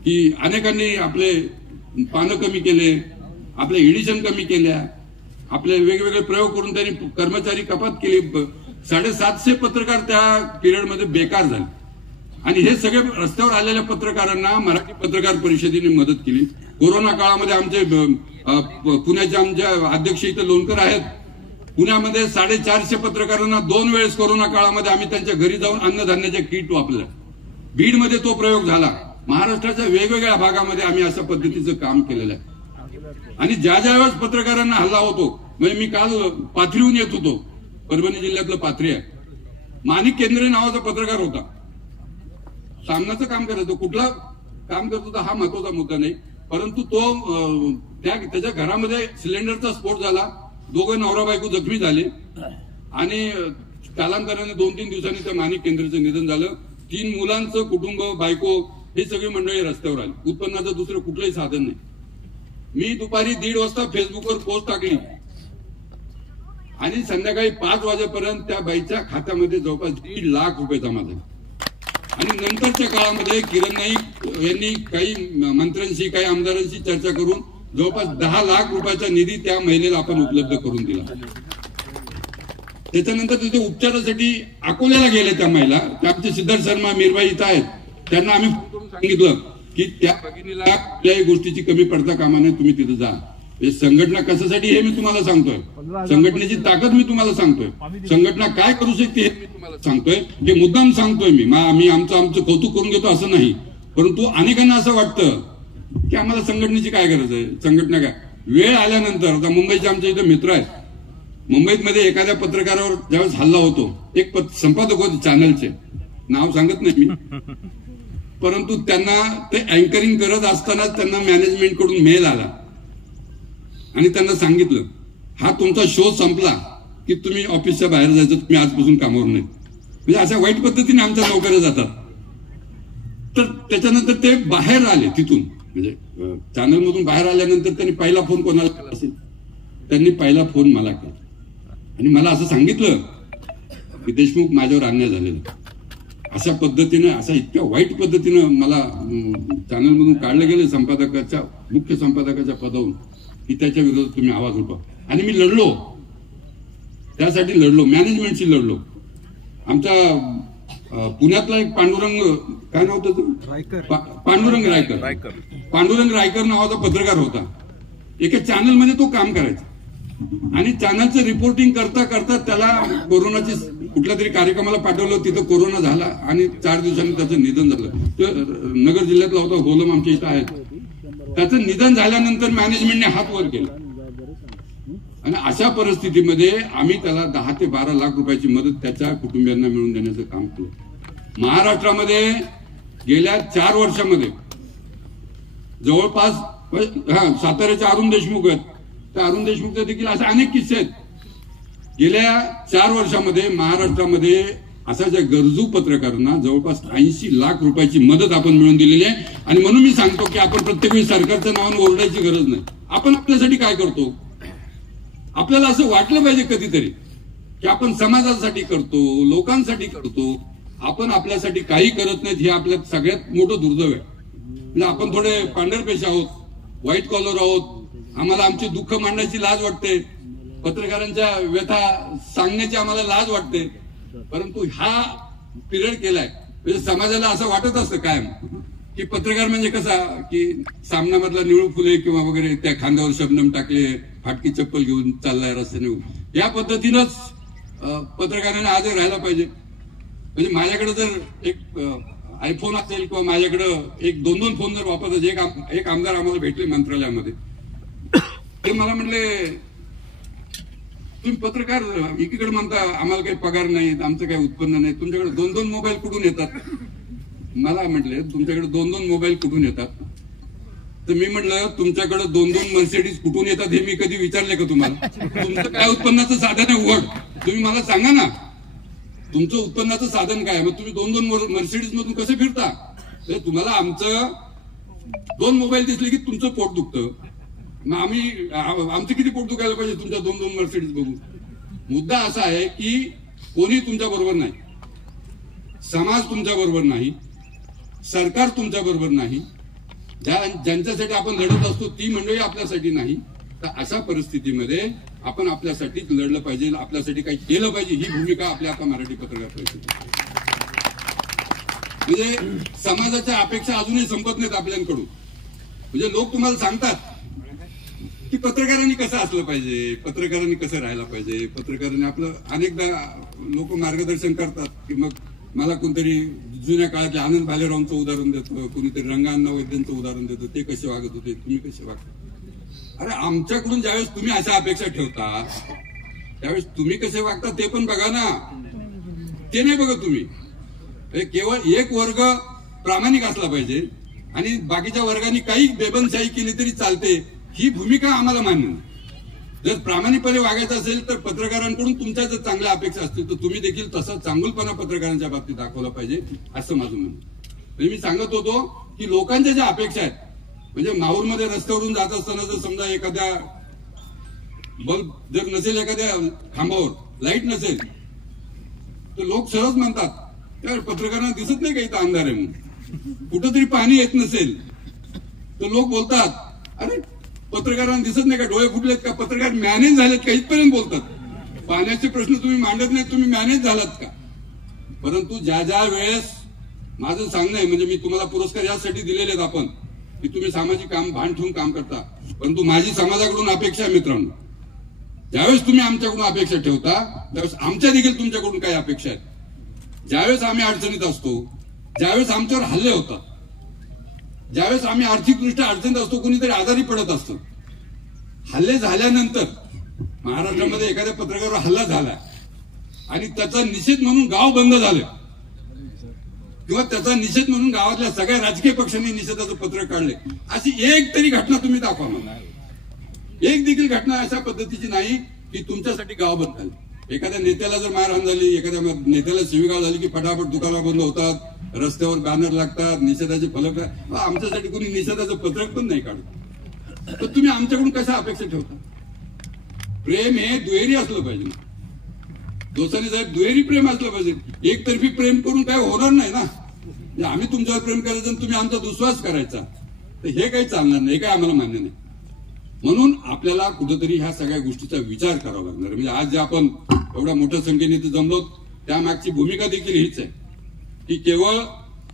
की अनेकांनी आपले पानं कमी केले, आपले एडिशन कमी केल्या, आपले वेगवेगळे प्रयोग करून त्यांनी कर्मचारी कपात केली. 750 पत्रकार त्या पिरियडमध्ये बेकार झाले. आणि हे सगळे रस्त्यावर आलेल्या पत्रकारांना मराठी पत्रकार परिषदेने मदत केली. कोरोना काळामध्ये आमचे पुण्याचे आमच्या अध्यक्ष इथे लोणकर आहेत. पुण्यामध्ये 450 पत्रकारांना 2 वेळेस कोरोना काळामध्ये आम्ही त्यांच्या घरी जाऊन अन्नधान्याचे किट वापरलं. बीडमध्ये तो प्रयोग झाला. महाराष्ट्राच्या वेगवेगळ्या भागामध्ये आम्ही अशा पद्धतीचं काम केलेलं आहे. आणि ज्या ज्या वेळेस पत्रकारांना हल्ला होतो, म्हणजे मी काल पाथरीहून येत होतो, परभणी जिल्ह्यातलं पाथरी आहे, माणिक केंद्रे नावाचा पत्रकार होता. सामनाचं काम करायचो, कुठला काम करत होता हा महत्वाचा मुद्दा नाही, परंतु तो त्याच्या घरामध्ये सिलेंडरचा स्फोट झाला. दोघं नवरा बायको जखमी झाले आणि कालांतराने 2-3 दिवसांनी त्या माणिक केंद्रेचं निधन झालं. 3 मुलांचं कुटुंब, बायको हे सगळी मंडळी रस्त्यावर आली. उत्पन्नाचं दुसरं कुठलंही साधन नाही. मी दुपारी 1:30 वाजता फेसबुकवर पोस्ट टाकली आणि संध्याकाळी 5 वाजेपर्यंत त्या बाईच्या खात्यामध्ये जवळपास 1.5 लाख रुपये जमा झाले. आणि नंतरच्या काळामध्ये किरण नाईक यांनी काही मंत्र्यांशी, काही आमदारांशी चर्चा करून जवळपास 10 लाख रुपयाचा निधी त्या महिलेला आपण उपलब्ध करून दिला. त्याच्यानंतर तिथे उपचारासाठी अकोल्याला गेले त्या महिला. त्या आमचे सिद्धार्थ शर्मा, मीरबाई इथं आहेत. त्यांना आम्ही फोन करून सांगितलं की त्या भगिनीला कुठल्याही गोष्टीची कमी पडता कामा नये, तुम्ही तिथे जा. हे संघटना कशासाठी हे मी तुम्हाला सांगतोय. संघटनेची ताकद मी तुम्हाला सांगतोय. संघटना काय करू शकते हे मी तुम्हाला सांगतोय. हे मुद्दाम सांगतोय मी आमचं कौतुक करून घेतो असं नाही. परंतु अनेकांना असं वाटतं की आम्हाला संघटनेची काय गरज आहे, संघटना काय. वेळ आल्यानंतर आता मुंबईचे आमचे इथे मित्र आहेत. मुंबईमध्ये एखाद्या पत्रकारावर ज्यावेळेस हल्ला होतो, एक संपादक होते चॅनलचे, नाव सांगत नाही मी, परंतु त्यांना ते अँकरिंग करत असताना त्यांना मॅनेजमेंट कडून मेल आला आणि त्यांना सांगितलं हा तुमचा शो संपला की तुम्ही ऑफिसच्या बाहेर जायचं, तुम्ही आजपासून कामावर नाही. म्हणजे अशा वाईट पद्धतीने आमच्या नोकऱ्या जातात. तर त्याच्यानंतर ते बाहेर आले तिथून, म्हणजे चॅनल मधून बाहेर आल्यानंतर त्यांनी पहिला फोन कोणाला केला असेल, त्यांनी पहिला फोन मला केला आणि मला असं सांगितलं की देशमुख माझ्यावर अन्याय झालेला. अशा पद्धतीने, अशा इतक्या वाईट पद्धतीनं मला चॅनल मधून काढलं गेले संपादकाच्या, मुख्य संपादकाच्या पदावरून, की त्याच्या विरोधात तुम्ही आवाज उठवा. आणि मी लढलो, त्यासाठी लढलो, मॅनेजमेंटशी लढलो. आमच्या पुण्यातला एक पांडुरंग, काय नाव त्याचं, पांडुरंग रायकर नावाचा पत्रकार होता. एका चॅनलमध्ये तो काम करायचा आणि चॅनलचं रिपोर्टिंग करता करता त्याला कोरोनाची कुठल्या तरी कार्यक्रमाला पाठवलं, तिथं कोरोना झाला आणि 4 दिवसांनी त्याचं निधन झालं. तो नगर जिल्ह्यातला होता, होलम आमच्या इथं आहे. त्याचं निधन झाल्यानंतर मॅनेजमेंटने हात वर केला आणि अशा परिस्थितीमध्ये आम्ही त्याला 10 ते 12 लाख रुपयाची मदत त्याच्या कुटुंबियांना मिळवून देण्याचं काम केलं. महाराष्ट्रामध्ये गेल्या 4 वर्षामध्ये जवळपास साताऱ्याचे अरुण देशमुख आहेत, त्या अरुण देशमुखचे देखील असे अनेक किस्से आहेत. गेल्या 4 वर्षामध्ये महाराष्ट्रामध्ये अशा ज्या गरजू पत्रकारांना जवळपास 80 लाख रुपयाची मदत आपण मिळवून दिलेली आहे. आणि म्हणून मी सांगतो की आपण प्रत्येक वेळी सरकारच्या नावाने ओरडायची गरज नाही. आपण आपल्यासाठी काय करतो, आपल्याला असं वाटलं पाहिजे कधीतरी की आपण समाजासाठी करतो, लोकांसाठी करतो. आपण आपल्यासाठी काही करत नाहीत, हे आपल्या सगळ्यात मोठं दुर्दैव आहे. म्हणजे आपण थोडे पांढरपेश आहोत, व्हाईट कॉलर आहोत. आम्हाला आमचे दुःख मांडण्याची लाज वाटते, पत्रकारांच्या व्यथा सांगण्याची आम्हाला लाज वाटते. परंतु हा पिरियड केलाय म्हणजे समाजाला असं वाटत असतं कायम की पत्रकार म्हणजे कसा, की सामनामधला निळू फुले किंवा वगैरे, त्या खांद्यावर शबनम टाकले, फाटकी चप्पल घेऊन चाललाय रस्त्याने, या पद्धतीनंच पत्रकारांना आजही राहायला पाहिजे. म्हणजे माझ्याकडे जर एक आयफोन असेल किंवा माझ्याकडे 1-2 फोन जर वापरत, एक आमदार आम्हाला भेटले मंत्रालयामध्ये, ते मला म्हणले तुम्ही पत्रकार एकीकडे म्हणता आम्हाला काही पगार नाही, आमचं काही उत्पन्न नाही, तुमच्याकडे 2-2 मोबाईल कुठून येतात. मला म्हटले तुमच्याकडे 2-2 मोबाईल कुठून येतात. तर मी म्हटलं तुमच्याकडे 2-2 मर्सिडीज कुठून येतात हे मी कधी विचारले का तुम्हाला? तुमचं काय उत्पन्नाचं साधन आहे उघड, तुम्ही मला सांगा ना, तुमचं उत्पन्नाचं साधन काय? मग तुम्ही 2-2 मर्सिडीज मधून कसे फिरता? तुम्हाला आमचं 2 मोबाईल दिसले की तुमचं पोट दुखतं, मग आमचं किती पोट दुखायला पाहिजे तुमच्या 2-2 मर्सिडीज बघून? मुद्दा असा आहे की कोणी तुमच्या बरोबर नाही, समाज तुमच्या बरोबर नाही, सरकार तुमच्या बरोबर नाही, ज्यांच्यासाठी आपण लढत असतो ती मंडळी आपल्यासाठी नाही. तर अशा परिस्थितीमध्ये आपण आपल्यासाठी लढलं पाहिजे, आपल्यासाठी काही केलं पाहिजे, ही भूमिका आपल्या आता मराठी पत्रकार परिषदेची. म्हणजे समाजाच्या अपेक्षा अजूनही संपत नाहीत आपल्याकडून. म्हणजे लोक तुम्हाला सांगतात की पत्रकारांनी कसं असलं पाहिजे, पत्रकारांनी कसं राहायला पाहिजे, पत्रकारांनी आपलं अनेकदा लोक मार्गदर्शन करतात की मग मला कोणतरी जुन्या काळातल्या आनंद भालेरावांचं उदाहरण देतं, कोणीतरी रंगाअण्णा वैद्यांचं उदाहरण देतं, ते कसे वागत होते, तुम्ही कसे वागता. अरे आमच्याकडून ज्यावेळेस तुम्ही अशा अपेक्षा ठेवता त्यावेळेस तुम्ही कसे वागता ते पण बघा ना, ते नाही बघत तुम्ही. केवळ एक वर्ग प्रामाणिक असला पाहिजे आणि बाकीच्या वर्गाने काही बेबनशाही केली तरी चालते, ही भूमिका आम्हाला मान्य नाही. जर प्रामाणिकपणे वागायचं असेल तर पत्रकारांकडून तुमच्या जर चांगल्या अपेक्षा असतील तर तुम्ही देखील तसा चांगुलपणा पत्रकारांच्या बाबतीत दाखवला पाहिजे, असं माझं म्हणणं. म्हणजे मी सांगत होतो की लोकांच्या ज्या अपेक्षा आहेत, म्हणजे माहूरमध्ये रस्त्यावरून जात असताना जर समजा एखाद्या बल्ब जर नसेल, एखाद्या खांबावर लाईट नसेल, तर लोक सहज म्हणतात तर पत्रकारांना दिसत नाही का इथं अंधार आहे म्हणून. कुठंतरी पाणी येत नसेल तर लोक बोलतात अरे पत्रकारांना दिसत नाही का, डोळे फुटलेत का, पत्रकार मॅनेज झालेत का, इथपर्यंत बोलतात. पाण्याचे प्रश्न तुम्ही मांडत नाही, तुम्ही मॅनेज झालात का? परंतु ज्या ज्या वेळेस माझं सांगणं आहे, म्हणजे मी तुम्हाला पुरस्कार यासाठी दिलेले आहेत आपण की तुम्ही सामाजिक काम भान ठेवून काम करता, परंतु माझी समाजाकडून अपेक्षा आहे मित्रांनो, ज्यावेळेस तुम्ही आमच्याकडून अपेक्षा ठेवता त्यावेळेस आमच्या देखील तुमच्याकडून काही अपेक्षा आहेत. ज्यावेळेस आम्ही अडचणीत असतो, ज्यावेळेस आमच्यावर हल्ले होतात, ज्यावेळेस आम्ही आर्थिकदृष्ट्या अडचणीत असतो, कोणीतरी आजारी पडत असतं, हल्ले झाल्यानंतर महाराष्ट्रामध्ये एखाद्या पत्रकारावर हल्ला झाला आणि त्याचा निषेध म्हणून गाव बंद झालं किंवा त्याचा निषेध म्हणून गावातल्या सगळ्या राजकीय पक्षांनी निषेधाचं पत्र काढले, अशी एक तरी घटना तुम्ही दाखवा मला. एक देखील घटना अशा पद्धतीची नाही की तुमच्यासाठी गाव बंद झाले. एखाद्या नेत्याला जर मारहाण झाली, एखाद्या नेत्याला शिवीगाळ झाली की फटाफट दुकानं बंद होतात, रस्त्यावर बॅनर लागतात, निषेधाचे फलक. आमच्यासाठी कोणी निषेधाचं पत्रक पण नाही काढत, तर तुम्ही आमच्याकडून कशा अपेक्षा ठेवता? प्रेम हे दुहेरी असलं पाहिजे. दोसानी साहेब दुहेरी प्रेम असलं पाहिजे. एकतर्फी प्रेम करून काय होणार नाही ना. आम्ही तुमच्यावर प्रेम करायचं आणि तुम्ही आमचा दुस्वास करायचा, तर हे काही चालणार नाही, हे काही आम्हाला मान्य नाही. म्हणून आपल्याला कुठेतरी ह्या सगळ्या गोष्टीचा विचार करावा लागणार. म्हणजे आज जे आपण एवढ्या मोठ्या संख्येने इथे जमलो त्यामागची भूमिका देखील हीच आहे की केवळ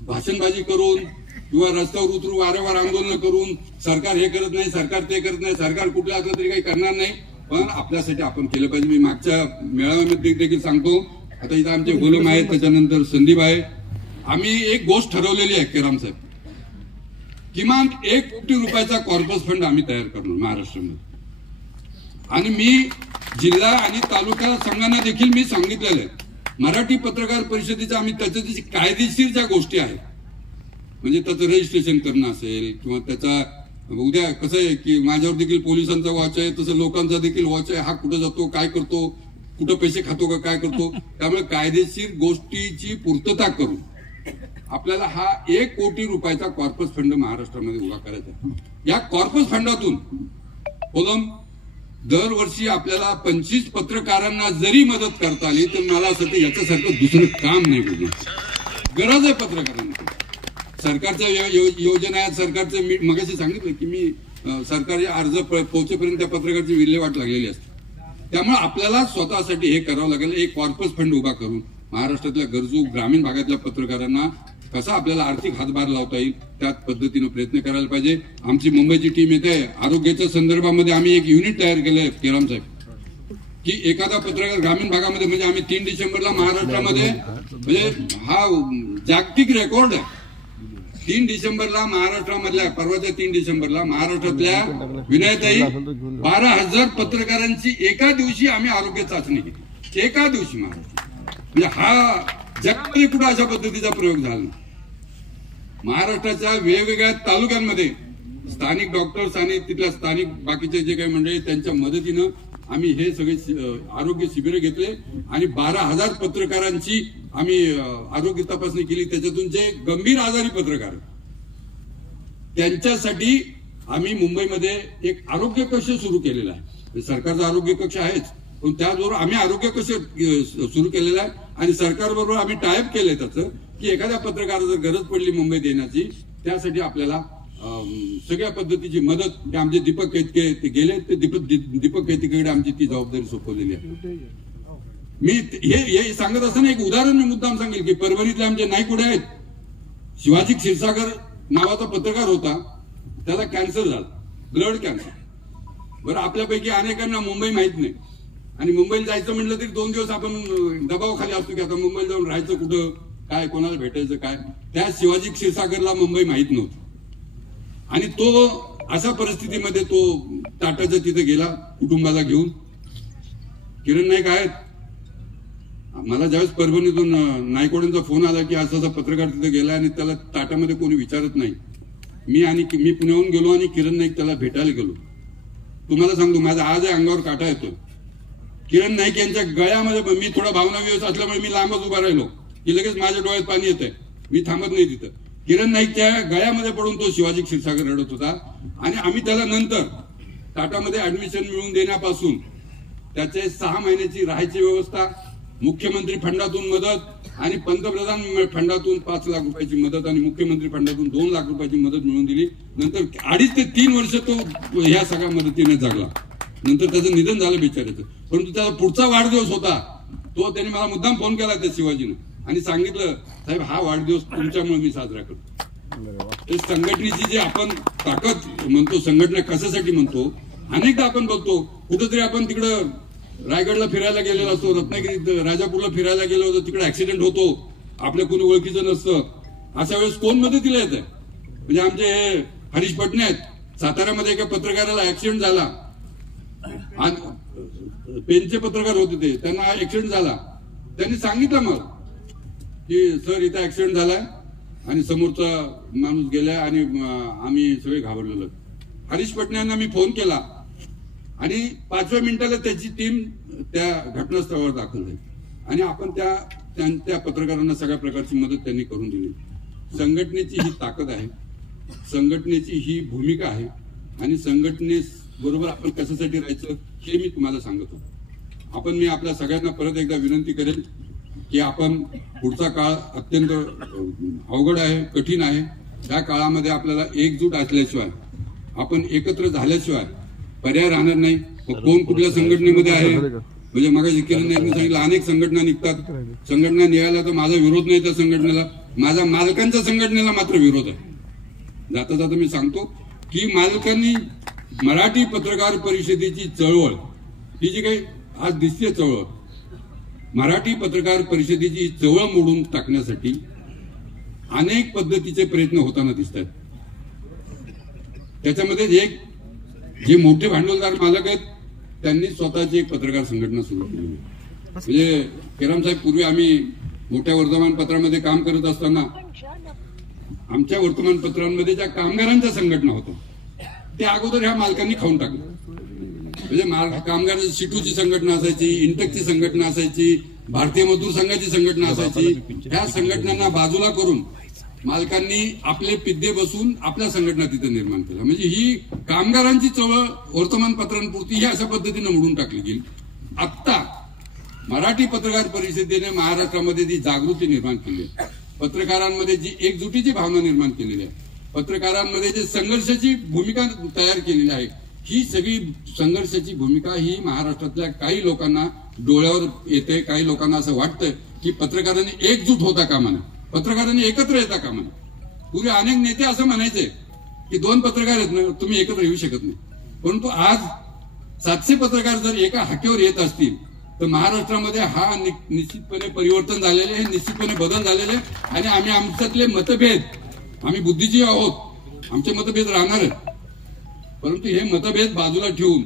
भाषणबाजी करून किंवा रस्त्यावर उतरून वारंवार आंदोलन करून सरकार हे करत नाही, सरकार ते करत नाही, सरकार कुठलं असलं तरी काही करणार नाही, पण आपल्यासाठी आपण केलं पाहिजे. मी मागच्या मेळाव्यामध्ये देखील सांगतो, आता इथं आमचे गोलम आहेत, त्याच्यानंतर संदीप आहे, आम्ही एक गोष्ट ठरवलेली आहे केराम साहेब, किमान 1 कोटी रुपयाचा कॉर्पस फंड आम्ही तयार करणार महाराष्ट्रामध्ये. आणि मी जिल्हा आणि तालुका संघांना देखील मी सांगितलेलं आहे, मराठी पत्रकार परिषदेच्या आम्ही त्याच्या कायदेशीर ज्या गोष्टी आहेत, म्हणजे त्याचं रजिस्ट्रेशन करणं असेल किंवा त्याचा उद्या कसं आहे की माझ्यावर देखील पोलिसांचा वॉच आहे, तसं लोकांचा देखील वॉच आहे, हा कुठं जातो, काय करतो, कुठं पैसे खातो का काय करतो, त्यामुळे कायदेशीर गोष्टीची पूर्तता करून आपल्याला हा 1 कोटी रुपयाचा कॉर्पस फंड महाराष्ट्रामध्ये उभा करायचा. या कॉर्पस फंडातून कोलम दरवर्षी आपल्याला 25 पत्रकारांना जरी मदत करता आली तर मला असं वाटतं याच्यासारखं दुसरं काम नाही बघू. गरज आहे पत्रकारांना. सरकारच्या योजना आहेत, सरकारचं मी मगाशी सांगितलं की मी सरकारी अर्ज पोहोचेपर्यंत त्या पत्रकाराची विल्हेवाट लागलेली असते. त्यामुळे आपल्याला स्वतःसाठी हे करावं लागेल, एक कॉर्पस फंड उभा करून महाराष्ट्रातल्या गरजू ग्रामीण भागातल्या पत्रकारांना कसा आपल्याला आर्थिक हातभार लावता येईल त्याच पद्धतीनं प्रयत्न करायला पाहिजे. आमची मुंबईची टीम येते. आरोग्याच्या संदर्भामध्ये आम्ही एक युनिट तयार केलंय केराम साहेब, की एखादा पत्रकार ग्रामीण भागामध्ये, म्हणजे आम्ही 3 डिसेंबरला महाराष्ट्रामध्ये, म्हणजे हा जागतिक रेकॉर्ड आहे, 3 डिसेंबरला महाराष्ट्रामधल्या, परवाच्या 3 डिसेंबरला महाराष्ट्रातल्या विनयताई 12,000 पत्रकारांची एका दिवशी आम्ही आरोग्य चाचणी केली. एका दिवशी महाराष्ट्र, म्हणजे हा जगामध्ये कुठं अशा पद्धतीचा प्रयोग झाला. महाराष्ट्राच्या वेगवेगळ्या तालुक्यांमध्ये स्थानिक डॉक्टर्स आणि तिथल्या स्थानिक बाकीचे जे काही मंडळी त्यांच्या मदतीनं आम्ही हे सगळे आरोग्य शिबिरं घेतले आणि 12,000 पत्रकारांची आम्ही आरोग्य तपासणी केली. त्याच्यातून जे गंभीर आजारी पत्रकार त्यांच्यासाठी आम्ही मुंबईमध्ये एक आरोग्य कक्ष सुरू केलेला आहे. सरकारचा आरोग्य कक्ष आहेच, पण त्याचबरोबर आम्ही आरोग्य कक्ष सुरू केलेला आहे आणि सरकारबरोबर आम्ही टायअप केलंय त्याचं की एखाद्या पत्रकाराला जर गरज पडली मुंबईत येण्याची त्यासाठी आपल्याला सगळ्या पद्धतीची मदत. ते आमचे दीपक कैतके ते गेले, ते दीपक कैतकेकडे आमची ती जबाबदारी सोपवलेली आहे. मी हे सांगत असताना एक उदाहरण मी मुद्दाम सांगेल की परभणीतले आमचे नाईकवडे आहेत. शिवाजी क्षीरसागर नावाचा पत्रकार होता, त्याला कॅन्सर झाला, ब्लड कॅन्सर. बरं, आपल्यापैकी अनेकांना मुंबई माहित नाही आणि मुंबईला जायचं म्हटलं तरी 2 दिवस आपण दबावाखाली असतो की आता मुंबईला जाऊन राहायचं कुठं, काय, कोणाला भेटायचं काय. त्या शिवाजी क्षीरसागरला मुंबई माहित नव्हती आणि तो अशा परिस्थितीमध्ये तो टाटाच्या तिथे गेला कुटुंबाला घेऊन. किरण नाईक आहेत. मला ज्यावेळेस परभणीतून नायकवडेंचा फोन आला की असा पत्रकार तिथे गेला आणि त्याला टाटामध्ये कोणी विचारत नाही, मी पुण्याहून गेलो आणि किरण नाईक त्याला भेटायला गेलो. तुम्हाला सांगतो माझा आज अंगावर काटा येतो. किरण नाईक यांच्या गळ्यामध्ये, मी थोडा भावनाविवश असल्यामुळे मी लांबच उभा राहिलो की लगेच माझ्या डोळ्यात पाणी येत आहे, मी थांबत नाही तिथं. किरण नाईकच्या गळ्यामध्ये पडून तो शिवाजी क्षीरसागर रडत होता आणि आम्ही त्याला नंतर टाटामध्ये ऍडमिशन मिळवून देण्यापासून त्याचे 6 महिन्याची राहायची व्यवस्था, मुख्यमंत्री फंडातून मदत आणि पंतप्रधान फंडातून 5 लाख रुपयाची मदत आणि मुख्यमंत्री फंडातून 2 लाख रुपयाची मदत मिळवून दिली. नंतर 2.5 ते 3 वर्ष तो ह्या सगळ्या मदतीने जगला. नंतर त्याचं निधन झालं बिचारायचं. परंतु त्याचा पुढचा वाढदिवस होता, तो त्याने मला मुद्दाम फोन केला त्या शिवाजीनं आणि सांगितलं, साहेब हा वाढदिवस तुमच्यामुळे मी साजरा करतो. ते संघटनेची जी आपण ताकद म्हणतो, संघटना कशासाठी म्हणतो, अनेकदा आपण बघतो कुठेतरी आपण तिकडं रायगडला फिरायला गेलेलो असतो, रत्नागिरीत राजापूरला फिरायला गेलो होतो, तिकडे ऍक्सिडेंट होतो, आपल्या कोणी ओळखीचं नसतं. अशा वेळेस कोण मदतीला येत आहे? म्हणजे आमचे हे हरीश पटणे आहेत, साताऱ्यामध्ये एका पत्रकाराला ऍक्सिडेंट झाला, पेनचे पत्रकार होते ते, त्यांना ऍक्सिडेंट झाला. त्यांनी सांगितलं मला की सर इथं ऍक्सिडेंट झालाय आणि समोरचा माणूस गेलाय आणि आम्ही सगळे घाबरलेलो. हरीश पटणे यांना मी फोन केला आणि 5व्या मिनिटाला त्याची टीम त्या घटनास्थळावर दाखल झाली आणि आपण त्या पत्रकारांना सगळ्या प्रकारची मदत त्यांनी करून दिली. संघटनेची ही ताकद आहे, संघटनेची ही भूमिका आहे आणि संघटनेबरोबर आपण कशासाठी राहायचं हे मी तुम्हाला सांगतो. मी आपल्या सगळ्यांना परत एकदा विनंती करेन की आपण पुढचा काळ अत्यंत अवघड आहे, कठीण आहे. त्या काळामध्ये आपल्याला एकजूट असल्याशिवाय, आपण एकत्र झाल्याशिवाय पर्याय राहणार नाही. कोण कुठल्या संघटनेमध्ये आहे, म्हणजे मगाशी किरण यांनी सांगितलं अनेक संघटना निघतात. संघटना निघायला तर माझा विरोध नाही त्या संघटनेला, माझा मालकांच्या संघटनेला मात्र विरोध आहे. जाता जाता मी सांगतो की मालकांनी मराठी पत्रकार परिषदेची चळवळ, ही जी काही आज दिसते चळवळ, मराठी पत्रकार परिषदेची चळवळ मोडून टाकण्यासाठी अनेक पद्धतीचे प्रयत्न होताना दिसत आहेत. त्याच्यामध्ये एक जे मोठे भांडवलदार मालक आहेत त्यांनी स्वतःची एक पत्रकार संघटना सुरू केली. म्हणजे केराम साहेब, पूर्वी आम्ही मोठ्या वर्तमानपत्रामध्ये काम करत असताना आमच्या वर्तमानपत्रांमध्ये ज्या कामगारांच्या संघटना होत्या त्या अगोदर ह्या मालकांनी खाऊन टाकल्या. म्हणजे कामगारांची सिटूची संघटना असायची, इंटकची संघटना असायची, भारतीय मजदूर संघाची संघटना असायची. ह्या संघटनांना बाजूला करून मालकांनी आपले पिद्दे बसून आपल्या संघटना तिथे निर्माण केल्या. म्हणजे ही कामगारांची चळवळ वर्तमानपत्रांपुरती ही अशा पद्धतीने मोडून टाकली गेली. आत्ता मराठी पत्रकार परिषदेने महाराष्ट्रामध्ये जी जागृती निर्माण केली आहे, पत्रकारांमध्ये जी एकजुटीची भावना निर्माण केलेली आहे, पत्रकारांमध्ये जे संघर्षाची भूमिका तयार केलेली आहे, ही सगळी संघर्षाची भूमिका ही महाराष्ट्रातल्या काही लोकांना डोळ्यावर येते. काही लोकांना असं वाटतं की पत्रकारांनी एकजूट होता कामा नये, पत्रकारांनी एकत्र येता कामा नये. पूर्वी अनेक नेते असं म्हणायचे की 2 पत्रकार आहेत ना, तुम्ही एकत्र येऊ शकत नाही. परंतु आज 700 पत्रकार जर एका हाकेवर येत असतील तर महाराष्ट्रामध्ये हा निश्चितपणे परिवर्तन झालेले, हे निश्चितपणे बदल झालेले. आणि आम्ही आमच्यातले मतभेद, आम्ही बुद्धिजीवी आहोत, आमचे मतभेद राहणार आहेत, परंतु हे मतभेद बाजूला ठेवून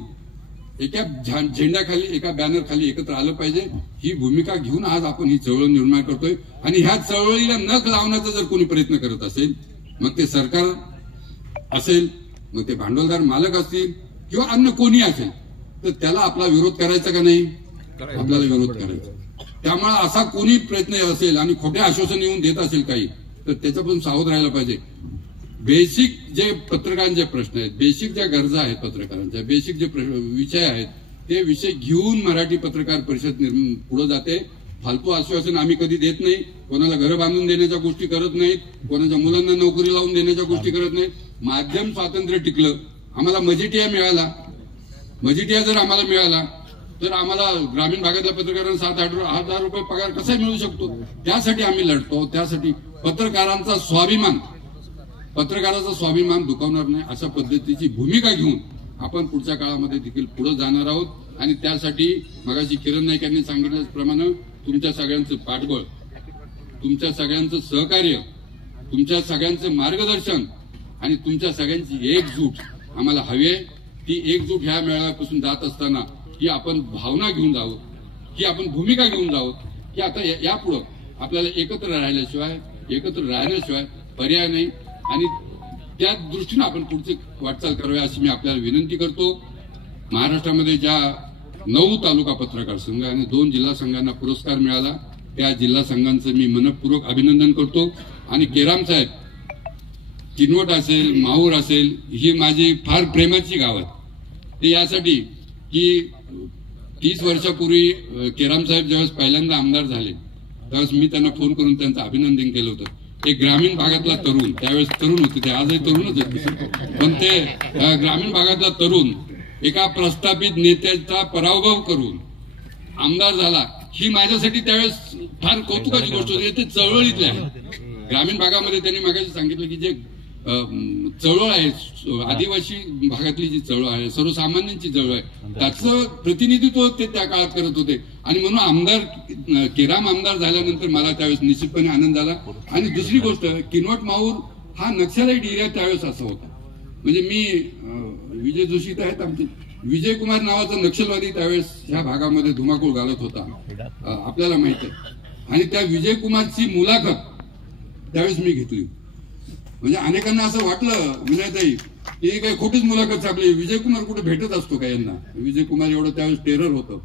एका झेंड्याखाली, एका बॅनर खाली एकत्र आलं पाहिजे. ही भूमिका घेऊन आज आपण ही चळवळ निर्माण करतोय. आणि ह्या चळवळीला नख लावण्याचा जर कोणी प्रयत्न करत असेल, मग ते सरकार असेल, मग ते भांडवलदार मालक असतील किंवा अन्य कोणी असेल तर त्याला आपला विरोध करायचा का नाही? आपल्याला विरोध करायचा. त्यामुळे असा कोणी प्रयत्न असेल आणि खोटे आश्वासन येऊन देत असेल काही तर त्याच्यापासून सावध राहायला पाहिजे. बेसिक जे पत्रकारांचे प्रश्न आहेत, बेसिक ज्या गरजा आहेत पत्रकारांच्या, बेसिक जे विषय आहेत ते विषय घेऊन मराठी पत्रकार परिषद पुढे जाते. फालतू आश्वासन आम्ही कधी देत नाही. कोणाला घरं बांधून देण्याच्या गोष्टी करत नाहीत, कोणाच्या मुलांना नोकरी लावून देण्याच्या गोष्टी करत नाहीत. माध्यम स्वातंत्र्य टिकलं, आम्हाला मजिटिया मिळाला. मजिटिया जर आम्हाला मिळाला तर आम्हाला ग्रामीण भागातल्या पत्रकारांना 7-8 रुपये पगार कसा मिळू शकतो? त्यासाठी आम्ही लढतो. त्यासाठी पत्रकारांचा स्वाभिमान दुखावणार नाही अशा पद्धतीची भूमिका घेऊन आपण पुढच्या काळामध्ये देखील पुढे जाणार आहोत. आणि त्यासाठी मगाशी किरण नाईक यांनी सांगितल्याप्रमाणे तुमच्या सगळ्यांचं पाठबळ, तुमच्या सगळ्यांचं सहकार्य, तुमच्या सगळ्यांचं मार्गदर्शन आणि तुमच्या सगळ्यांची एकजूट आम्हाला हवी आहे. ती एकजूट ह्या मेळाव्यापासून जात असताना ही आपण भावना घेऊन जावं, ही आपण भूमिका घेऊन जावं की आता यापुढं आपल्याला एकत्र राहण्याशिवाय पर्याय नाही. आणि त्या दृष्टीनं आपण पुढची वाटचाल करावी अशी मी आपल्याला विनंती करतो. महाराष्ट्रामध्ये ज्या 9 तालुका पत्रकार संघ आणि 2 जिल्हा संघांना पुरस्कार मिळाला त्या जिल्हा संघांचं मी मनपूर्वक अभिनंदन करतो. आणि केराम साहेब, किनवट असेल, माहूर असेल, ही माझी फार प्रेमाची गाव आहेत. ते यासाठी की 30 वर्षापूर्वी केराम साहेब ज्यावेळेस पहिल्यांदा आमदार झाले त्यावेळेस मी त्यांना फोन करून त्यांचं अभिनंदन केलं होतं. एक ग्रामीण भागातला तरुण, त्यावेळेस तरुण होते, ते आजही तरुणच आहेत, पण ते ग्रामीण भागातला तरुण एका प्रस्थापित नेत्याचा पराभव करून आमदार झाला, ही माझ्यासाठी त्यावेळेस फार कौतुकाची गोष्ट होती. ते चळवळीतले आहे. ग्रामीण भागामध्ये त्यांनी मागाशी सांगितलं की जे चळवळ आहे, आदिवासी भागातली जी चळवळ आहे, सर्वसामान्यांची चळवळ आहे, त्याचं प्रतिनिधित्व ते त्या काळात करत होते. आणि म्हणून केराम आमदार झाल्यानंतर मला त्यावेळेस निश्चितपणे आनंद झाला. आणि दुसरी गोष्ट, किनवट माहूर हा नक्षलाईट एरिया त्यावेळेस असा होता. म्हणजे मी विजय जोशी आहेत आमचे, विजय कुमार नावाचा नक्षलवादी त्यावेळेस ह्या भागामध्ये धुमाकूळ घालत होता, आपल्याला माहित आहे. आणि त्या विजय कुमारची मुलाखत त्यावेळेस मी घेतली. म्हणजे अनेकांना असं वाटलं, विनयताई, ही काही खोटीच मुलाखत छापली, विजय कुमार कुठे भेटत असतो का यांना? विजय कुमार एवढं त्यावेळेस टेरर होतं.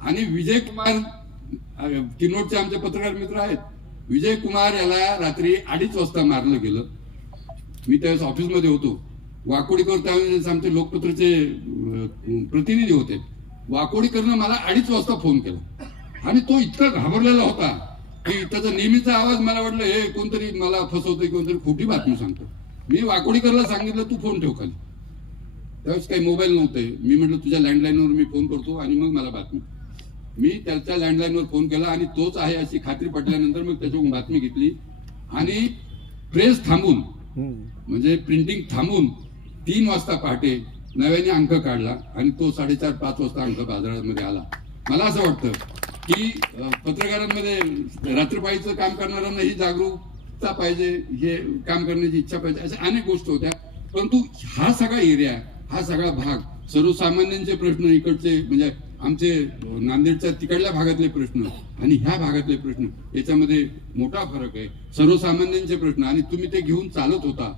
आणि विजय कुमार किनवटचे आमचे पत्रकार मित्र आहेत. विजय कुमार याला रात्री 2:30 वाजता मारलं गेलं. मी त्यावेळेस ऑफिसमध्ये होतो. वाकोडीकर त्यावेळेस आमचे लोकपत्रचे प्रतिनिधी होते. वाकोडीकरनं मला 2:30 वाजता फोन केला आणि तो इतका घाबरलेला होता की त्याचा नेहमीचा आवाज मला वाटलं हे कोणतरी मला फसवतोय, कोणतरी खोटी बातमी सांगतो. मी वाकोडीकरला सांगितलं तू फोन ठेव खाली. त्यावेळेस काही मोबाईल नव्हते. मी म्हटलं तुझ्या लँडलाईनवर मी फोन करतो आणि मग मला बातमी. मी त्याच्या लँडलाईनवर फोन केला आणि तोच आहे अशी खात्री पटल्यानंतर मग त्याच्याकडून बातमी घेतली आणि प्रेस थांबून, म्हणजे प्रिंटिंग थांबून 3 वाजता पहाटे नव्याने अंक काढला आणि तो 4:30-5 वाजता अंक बाजारामध्ये आला. मला असं वाटतं की पत्रकारांमध्ये रात्रपाळीचं काम करणाऱ्यांना ही जागरूकता पाहिजे, हे काम करण्याची इच्छा पाहिजे, अशा अनेक गोष्टी होत्या. परंतु हा सगळा एरिया, हा सगळा भाग, सर्वसामान्यांचे प्रश्न इकडचे, म्हणजे आमचे नांदेडच्या तिकडल्या भागातले प्रश्न आणि ह्या भागातले प्रश्न, याच्यामध्ये मोठा फरक आहे. सर्वसामान्यांचे प्रश्न आणि तुम्ही ते घेऊन चालत होता.